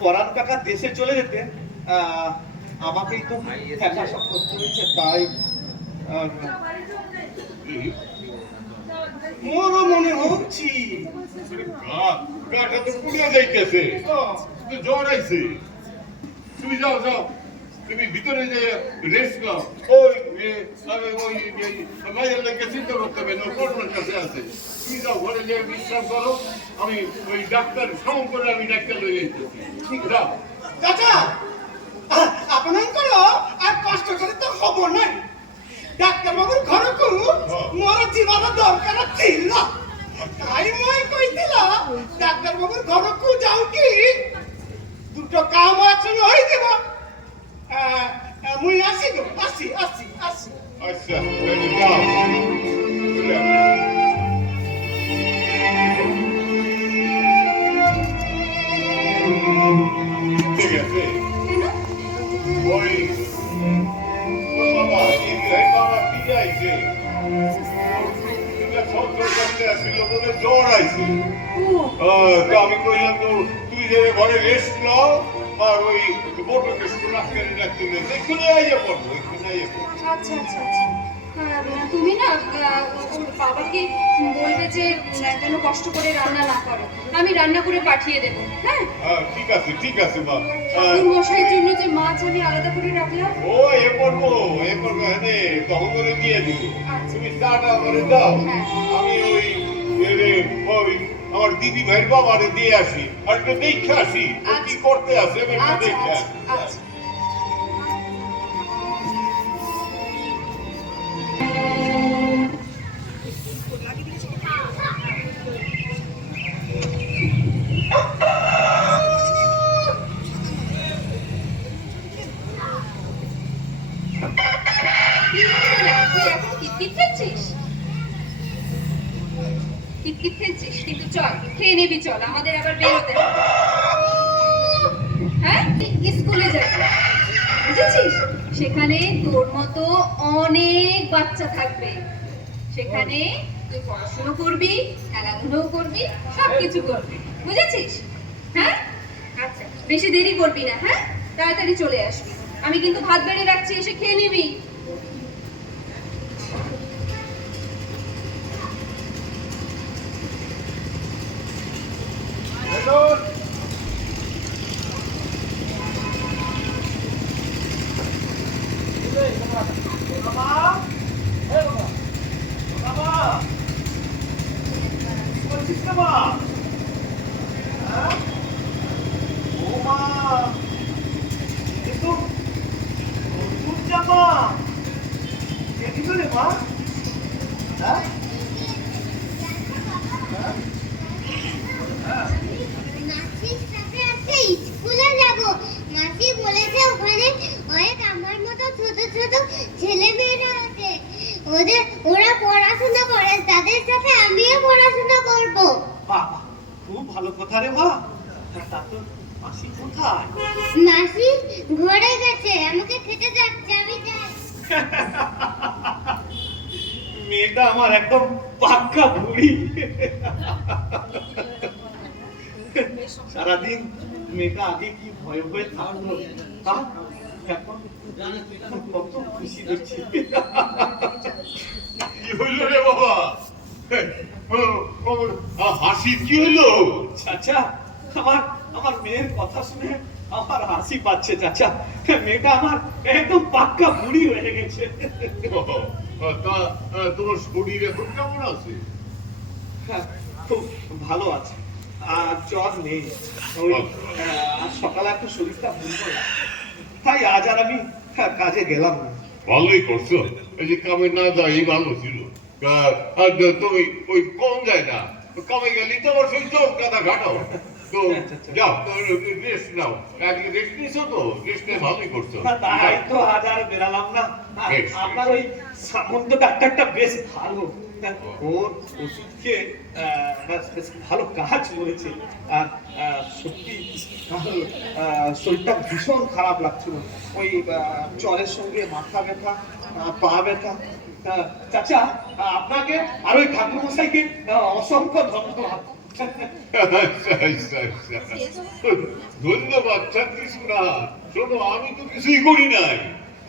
পরান কাকা দেশে চলে যেতে আমাকেই তো দেখা সব করতে হয়েছে, তাই মোর মনে হচ্ছে গাটা তো পুড়ে যাইতেছে, তো জ্বর আইছে। তুমি যাও যাও, তুমি ভিতরে যে রেস্ট নাও। ওই মায়ের লাগে চিন্তা করতে হবে না, করোনার কাছে আছে। তুমি যাও ঘরে যে বিশ্রাম করো, আমি ওই ডাক্তার সমন করে আমি ডাক্তার লইয়ে যাইতেছি। ঠিক যাও। চাচা, দরকার ছিল তাই মই কইছিল ডাক্তার বাবুর ঘরকু যাও কি দুটো কাম আছে হই দেব মুই আসি গো আসি আসি আসি আচ্ছা তাহলে যাও চলে আসো। ঠিক আছে ওই তোর বাবা এই বাবা ফিরে আইছে জ্বর আইছে তো আমি কইলাম তো তুই যে ঘরে রেস্ট নাও আর ওই বড় কিছু রাখতে রাখতে এখানে আইয়া পড়বো এখানে আইয়া পড়বো আচ্ছা আচ্ছা আচ্ছা তুমি না ওর বাবাকে বলবে যে যেন কষ্ট করে রান্না না করে আমি রান্না করে পাঠিয়ে দেবো হ্যাঁ ঠিক আছে মা ঠাকুর মশাইয়ের জন্য যে মাছ আমি আলাদা করে রাখলাম ও এ পড়বো হ্যাঁ তখন করে দিয়ে দিব তুমি চাটা করে দাও আমি ওই আমার দিদি ভাইয়ের বাবারে দিয়ে আসি আর একটু দেখে আসি ও কি করতে আছে আমি একটু দেখে আসি আচ্ছা কিটকিট খেলছিস কিন্তু চল খেয়ে নিবি চল আমাদের আবার বেরোতে হবে হ্যাঁ স্কুলে যাবি বুঝেছিস সেখানে তোর মতো অনেক বাচ্চা থাকবে সেখানে তুই পড়াশোনা করবি খেলাধুলাও করবি সবকিছু করবি বুঝেছিস হ্যাঁ আচ্ছা বেশি দেরি করবি না হ্যাঁ তাড়াতাড়ি চলে আসবি আমি কিন্তু ভাত বেড়ে রাখছি এসে খেয়ে নিবি মাসির সাথে আজকে স্কুলে যাব মাসি বলেছে ওখানে অনেক আমার মতো ছোট ছোট ছেলে মেয়েরা আছে ওরা পড়াশোনা করে তাদের সাথে আমিও পড়াশোনা করব বাবা খুব ভালো কথা রে মা তা তো মাসি কোথায় মাসি ঘরে গেছে আমাকে খেতে যাচ্ছে আমি যাই মেয়েটা আমার একদম পাক্কা বুড়ি সারাদিন মেয়েটা আগে কি ভয়ে ভয়ে থাকলো এখন কত খুশি দেখছি কি হইলো রে বাবা হাসি কি হইলো চাচা আমার মেয়ের কথা শুনে আমার হাসি পাচ্ছে চাচা মেয়েটা আমার একদম পাক্কা বুড়ি হয়ে গেছে তা তোমার শরীর এখন কেমন আছে হ্যাঁ, খুব ভালো আছে আর জ্বর নেই ওই আজ সকালে একটু শরীরটা ভুলবো তাই আজ আর আমি কাজে গেলাম না ভালোই করছো এই যে কামে না যাই ভালো ছিল আর তুমি ওই কম যায় না কামে গেলি তো আমার সেই চোখ কাদা ঘাটাও তো যাও রেস্ট নাও একদিন রেস্ট নিছো তো রেস্ট নিয়ে ভালোই করছো তাই তো আজ আর বেরালাম না আপনার ওই সামন্ত ডাক্তারটা বেশ ভালো ওর ওষুধ খেয়ে বেশ ভালো কাজ করেছে আর সত্যি শরীরটা ভীষণ খারাপ লাগছিল ওই জ্বরের সঙ্গে মাথা ব্যথা পা ব্যথা চাচা আপনাকে আর ওই ঠাকুর মশাইকে অসংখ্য ধন্যবাদ ধন্যবাদ কিছু না শোনো আমি তো কিছুই করি নাই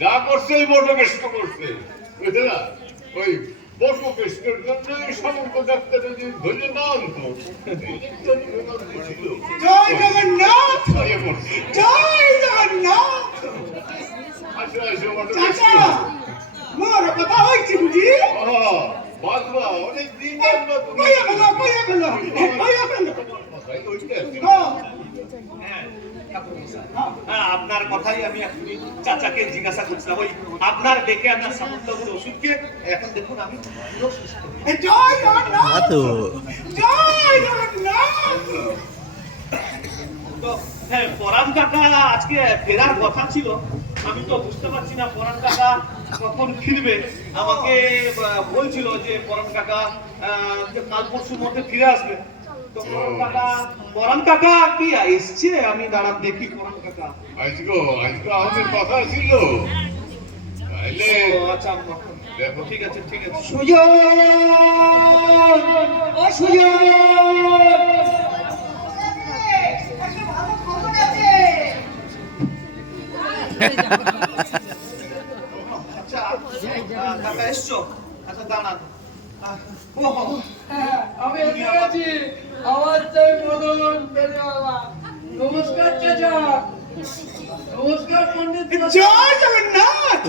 যা করছে ওই বড় কষ্ট করছে বুঝলে না ওই বড় কষ্টের জন্য সমগ্র ডাক্তার যদি ধরে না আনতো জয় জগন্নাথ ছড়িয়ে পড়ছে জয় জগন্নাথ আসো আসো চাচা মোর কথা হইছে বুঝি বাজবা অনেক দিন কইয়া গেল ঠাকুরমশাই, আপনার কথাই আমি এখনই চাচাকে জিজ্ঞাসা করছিলাম। ওই আপনার ডেকে আপনার সামন্তবাবুর ওষুধকে এখন দেখুন আমি পুরো সুস্থ। জয় জগন্নাথ, তো জয় জগন্নাথ। তো হ্যাঁ, পরাণ কাকা আজকে ফেরার কথা ছিল। আমি তো বুঝতে পারছি না পরাণ কাকা কখন ফিরবে। আমাকে বলছিল যে পরাণ কাকা যে কাল পরশুর মধ্যে ফিরে আসবে। তো পরাণ কাকা কি এসছে? আমি দাঁড়ান দেখি পরাণ কাকা। আজকে আমাদের কথা ছিল তাইলে ও আচ্ছা, দেখো ঠিক আছে ঠিক আছে। সুজন, ও সুজন, একটা ভালো খবর আছে। আচ্ছা কাকা এসছো? আচ্ছা দাঁড়ান। হ্যাঁ, আমি এসে গেছি। আমার চাই মদন বেরিয়ালা। নমস্কার চাচা, নমস্কার পণ্ডিত। জয় জগন্নাথ,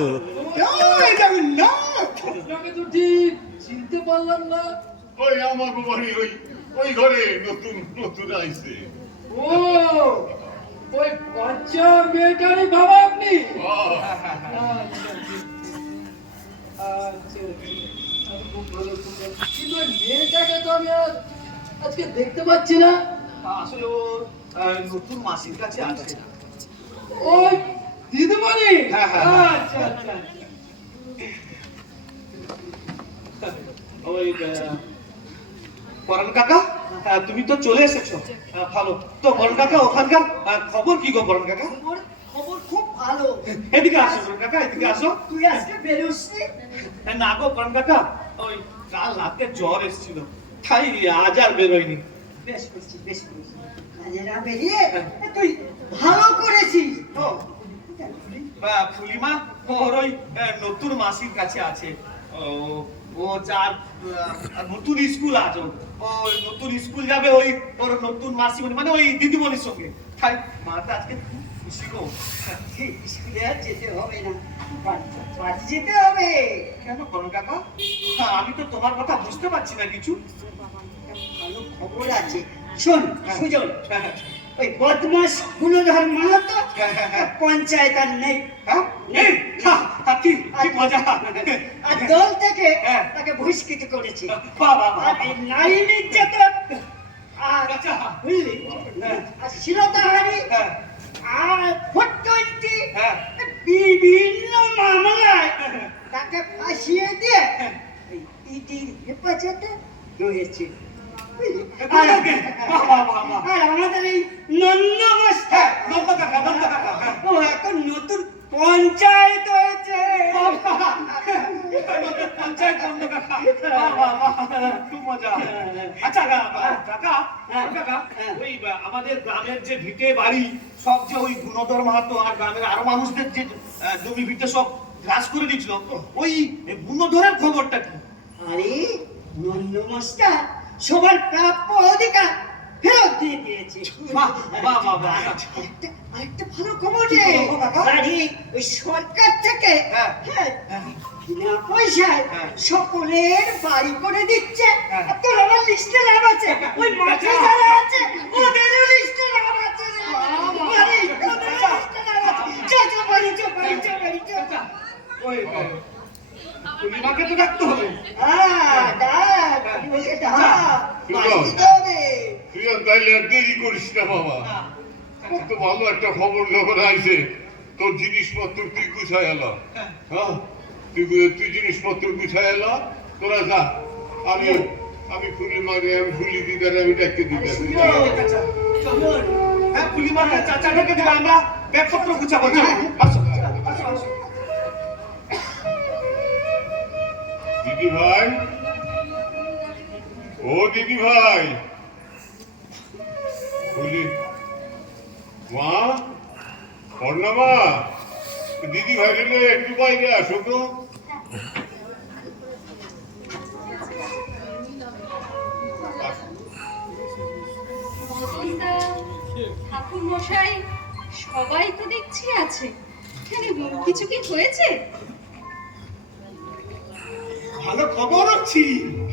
জয় জগন্নাথ। আপনাকে তো ঠিক চিনতে পারলাম না। ওই আমার বাড়ি ওই ঘরে নতুন নতুন আইছে। ও, ওই বাচ্চা মেয়েটারই বাবা আপনি? আচ্ছা, খুব ভালো, খুব ভালো। কিন্তু ওই মেয়েটাকে তো আমি আর আজকে দেখতে পাচ্ছি না। আসলে ও নতুন মাসির কাছে আছে। ওই দিদিমণি? হ্যাঁ, হ্যাঁ। আচ্ছা আচ্ছা। ওই পরাণ কাকা, তুমি তো চলে এসেছো, ভালো। তো পরাণ কাকা ওখানকার খবর কি গো পরাণ কাকা? খবর খুব ভালো। এদিকে আসো পরাণ কাকা, এদিকে আসো। তুই আজকে বেরোসনি? না গো পরাণ কাকা, ওই কাল রাতে জ্বর এসেছিল, তাই আজ আর বেরোয়নি। বেশ করেছিস, বেশ করেছিস। কাজে না বেরিয়ে তুই ভালো করেছিস। ও, ফুলিমা ওর ওই নতুন মাসির কাছে আছে। ও যার নতুন স্কুল আছে, ও নতুন স্কুল যাবে ওই ওর নতুন মাসিমণি মানে ওই দিদিমণির সঙ্গে। তাই মাটা আজকে খুব খুশি গো। স্কুলে আর যেতে হবে না, বাড়ি যেতে হবে। কেন করুন কাকা? আমি তো তোমার কথা বুঝতে পারছি না কিছু। ভালো খবর আছে, শোন সুজন। ওই বদমাস গুণধর মাহাতো পঞ্চায়েত আর নেই। হ্যাঁ এই, কি কি মজা। আর দল থেকে হ্যাঁ। তাকে বহিষ্কৃত করেছে। বাবা আর এই নারী নির্যাতন আর আচ্ছা। বুঝলি, হ্যাঁ। আর শিলতাহারি হ্যাঁ। আর 420 হ্যাঁ। বিভিন্ন মামলায় তাকে ফাঁসিয়ে দিয়ে ইডির হেফাজতে রয়েছে। আর আমাদের এই নন্দবস্তা নন্দ কাকা, নন্দ কাকা, হ্যাঁ। ও এখন নতুন পঞ্চায়েত হয়েছে। পঞ্চায়েত নন্দ কাকা, খুব মজা। আচ্ছা কাকা, কাকা, ওই আমাদের গ্রামের যে ভিটে বাড়ি সব যে ওই গুণধর মাহাতো আর গ্রামের আরো মানুষদের যে জমি ভিটে সব গ্রাস করে দিয়েছিল, ওই গুণধরের খবরটা কি? আরে নন্দবস্তা সবার প্রাপ্য অধিকার ফেরত দিয়ে দিয়েছে। বাহ বাহ বাহ বাহ। আরেকটা ভালো খবর রে, বাড়ি ওই সরকার থেকে হ্যাঁ। বিনা পয়সায় হ্যাঁ। সকলের বাড়ি করে দিচ্ছে। হ্যাঁ। আর তোর আমার লিস্টে নাম আছে, ওই মাঠে যারা আছে ওদেরও লিস্টে নাম আছে রে। বাড়ি, ওদেরও লিস্টে নাম আছে। চল চল বাড়ি, চল বাড়ি, চল বাড়ি, চল। ওই পূর্ণিমাকে তো ডাকতে হবে। ডাক, ওকে ডাক, বাড়ি দিতে হবে। তুই আর তাইলে আর দেরি করিস না বাবা। কত ভালো একটা খবর যখন আইছে, তোর জিনিসপত্র তুই গুছাই এলা। হ্যাঁ, তুই জিনিসপত্র গুছাই এলা, তোরা যা। আমি পূর্ণিমাকে আমি ফুলি দিদারে আমি ডাকতে দিদারে। হ্যাঁ পূর্ণিমাকে চাচাটাকে দিলে আমরা ব্যাগপত্র গুছাবো। আসো আসো আসো। দিদি ভাই, ও দিদি ভাই, ফুলি মা, পর্ণমা, দিদি ভাই রে একটু বাইরে আসো তো। ঠাকুর মশাই সবাই তো দেখছি আছে, এখানে কিছু কি হয়েছে? ভালো খবর আছি।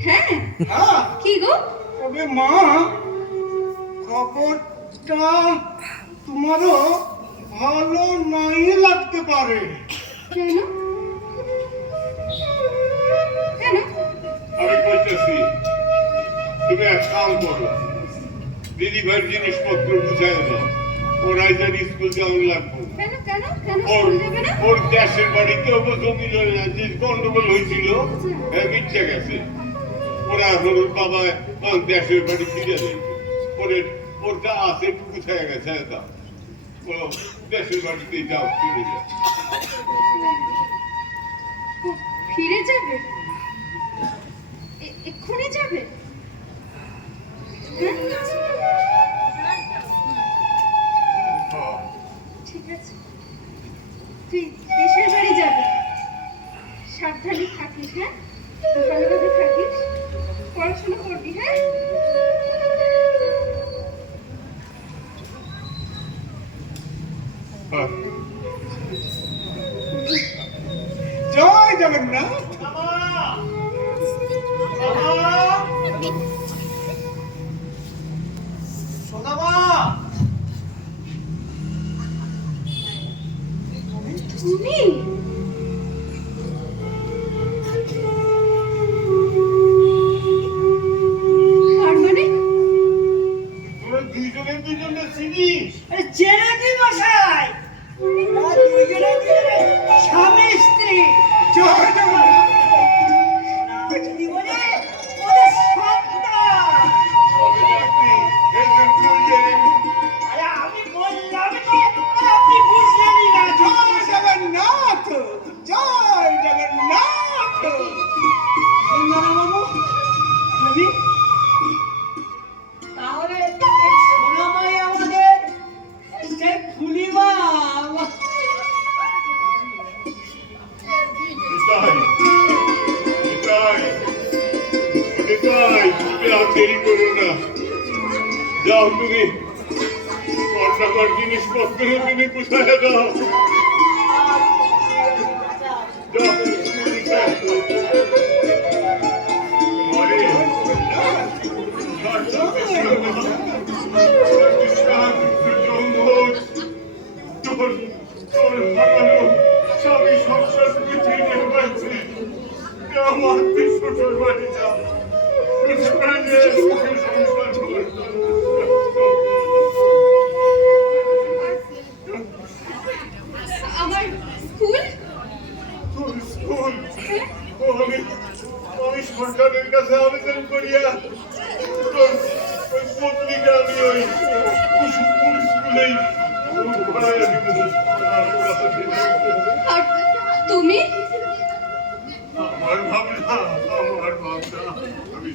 হ্যাঁ হ্যাঁ, কি গো? তবে মা খবরটা তোমারও ভালো নাই লাগতে পারে। কেন কেন? আমি বলতেছি তুমি এক কাম করো, দিদি ভাইয়ের জিনিসপত্র বুঝাই দাও, ওরাই যেন স্কুল যাওয়ার লাগবো। কেন কেন কেন ওর স্কুল যাবে না? ওর দেশের বাড়িতে ওপর জমি যে গন্ডগোল হয়েছিল, মিথ্যে গেছে। ওরা এখন ওর বাবা দেশের বাড়ি ফিরে যায়, ওর যা আছে একটু গুছাই গেছে, দাও ও দেশের বাড়িতে যাও, ফিরে যাও। ফিরে যাবে? এক্ষুনি যাবে? হ্যাঁ? ঠিক আছে, তুই দেশের বাড়ি যাবি, সাবধানে থাকিস, হ্যাঁ, ভালোভাবে থাকিস, পড়াশোনা করবি, হ্যাঁ। জয় জগন্নাথ। তুমি তার মানে তোরা দুইজনে দুইজনে চিনিস? চেনা কি মশাই? দুইজনে স্বামী স্ত্রী। জয় জগন্নাথ। জীবনে ওদের সন্তান। এই যে বললেন, আরে আমি বললাম তো, আর আপনি বুঝলেনই না। জয় জগন্নাথ, জয় জগন্নাথ। তাহলে সোনামাই আমাদের সে ফুলিমা। নিতাই, নিতাই, নিতাই, তুমি আর দেরি করো না, যাও তুমি কর্ণাকর জিনিসপত্র তুমি কোথায় দাও, যাও স্বামী সংসার পৃথিবীতে পাইছি, আমার শ্বশুর বাড়ি যাও, সংসার আমার স্কুল তোর স্কুল, আমি সরকারের কাছে আবেদন করিয়া তোর ওই পত্রিকা আমি ওই কুসুমপুর স্কুলেই ভাড়াইয়া দিব। আর তুমি? আমার ভাবনা, আমার ভাবনা, আমি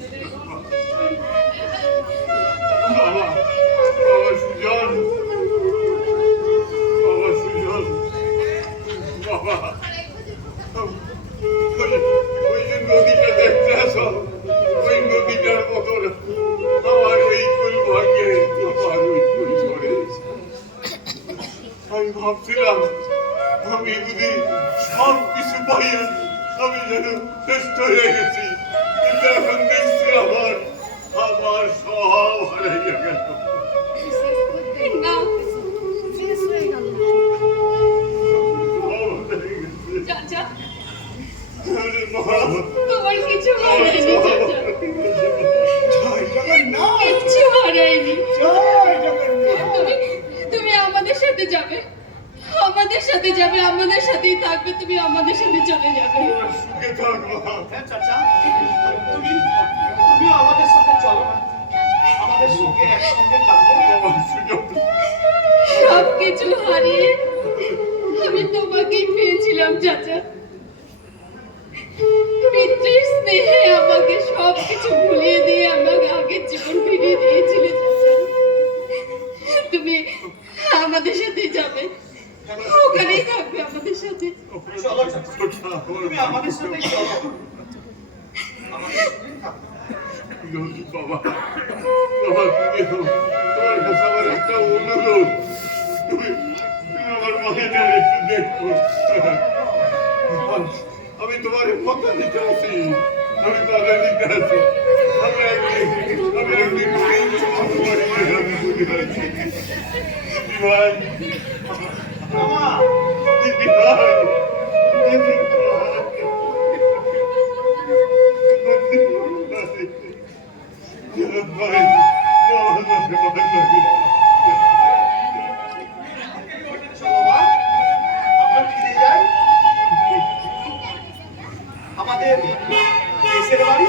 বাবা, বাবা সুজন, বাবা সুজন, বাবা, ওই যে নদীটা দেখতে আসো, ওই নদীটার মতন আমার এই ফুল ভাঙে, আমার ওই ফুল ধরে। আমি ভাবছিলাম আমি যদি সব কিছু পাইয়া আমি যেন শ্রেষ্ঠ হয়ে গেছি, কিন্তু এখন দেখছি আমার আমার সব হারাইয়া গেল। না, সব হারিয়ে গেছে। যা যা, আরে মা, তোমার কিছু হারায়নি, যা যা। জয় জগন্নাথ, কিচ্ছু হারায়নি। জয় জগন্নাথ। তুমি আমাদের সাথে যাবে, আমাদের সাথে যাবে, আমাদের সাথেই থাকবে, তুমি আমাদের সাথে চলে যাবে। সুখে থাক মা। হ্যাঁ চাচা, তুমি আমাদের সাথে চলো না, আমাদের সঙ্গে একসঙ্গে থাকবে। আমার সুযোগ সবকিছু হারিয়ে আমি তোমাকেই পেয়েছিলাম চাচা। পিতৃর স্নেহে আমাকে সবকিছু ভুলিয়ে দিয়ে আমাকে আগের জীবন ফিরিয়ে দিয়েছিলে চাচা। তুমি আমাদের সাথে যাবে, ওখানেই থাকবে আমাদের সাথে। চলো চাচা, তুমি আমাদের সাথে চলো। আমাদের সঙ্গে থাকবে। বাবা, বাবা, তুমি তোমার কাছে আমার একটা অনুরোধ, তুমি আমার মায়ের একটু দেখো। আমি তোমার কথা দিতে আছি, আমি কথা দিতে আছি। আমি একদিন ভাই মামা দিদি ভাই দিদি ভাই চলো মা, আমরা ফিরে যাই আমাদের দেশের বাড়ি।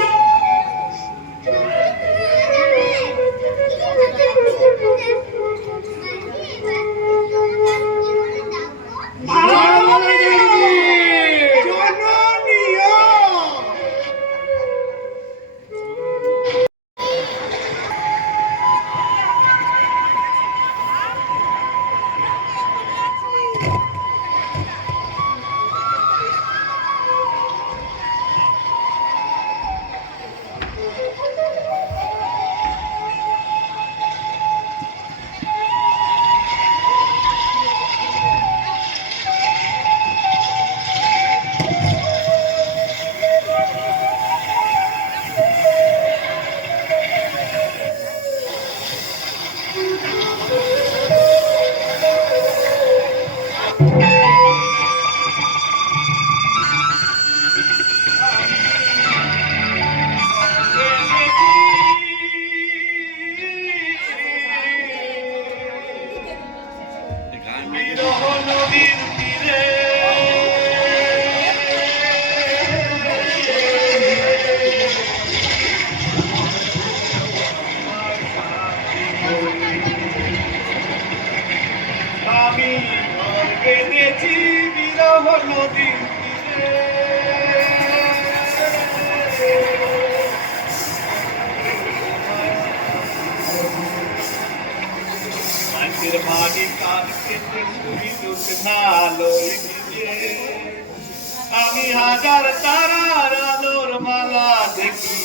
আমি ঘর বেঁধেছি বিরহ নদীর তীরে মাটির মাটি কান কেটে ছুরি দুধ নালোয় ভিজে আমি হাজার তারার আলোর মালা দেখি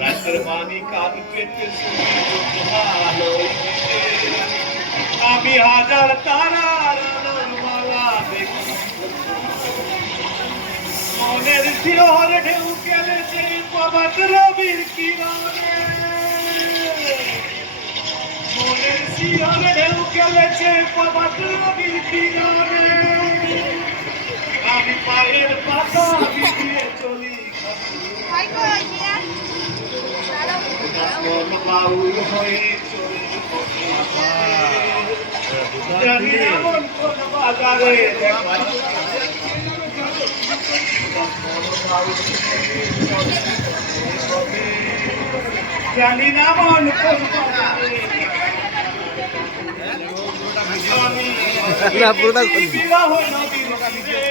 রাতের মানি কান পেতে ছুরি দুধ নালোয় ভিজে আমি হাজার তারার আলোর মালা দেখি মনের শিহর ঢেউ খেলেছে প্রভাত রবির কিরণে মনের শিহর ঢেউ খেলেছে প্রভাত রবির কিরণে আমি পায়ের পাতা ভিজিয়ে চলি মন বাউল হয়ে চলি জানি না মন কোন বাজারে জানি না মন কোন না পুরোটা বিবাহ নদীর তীরে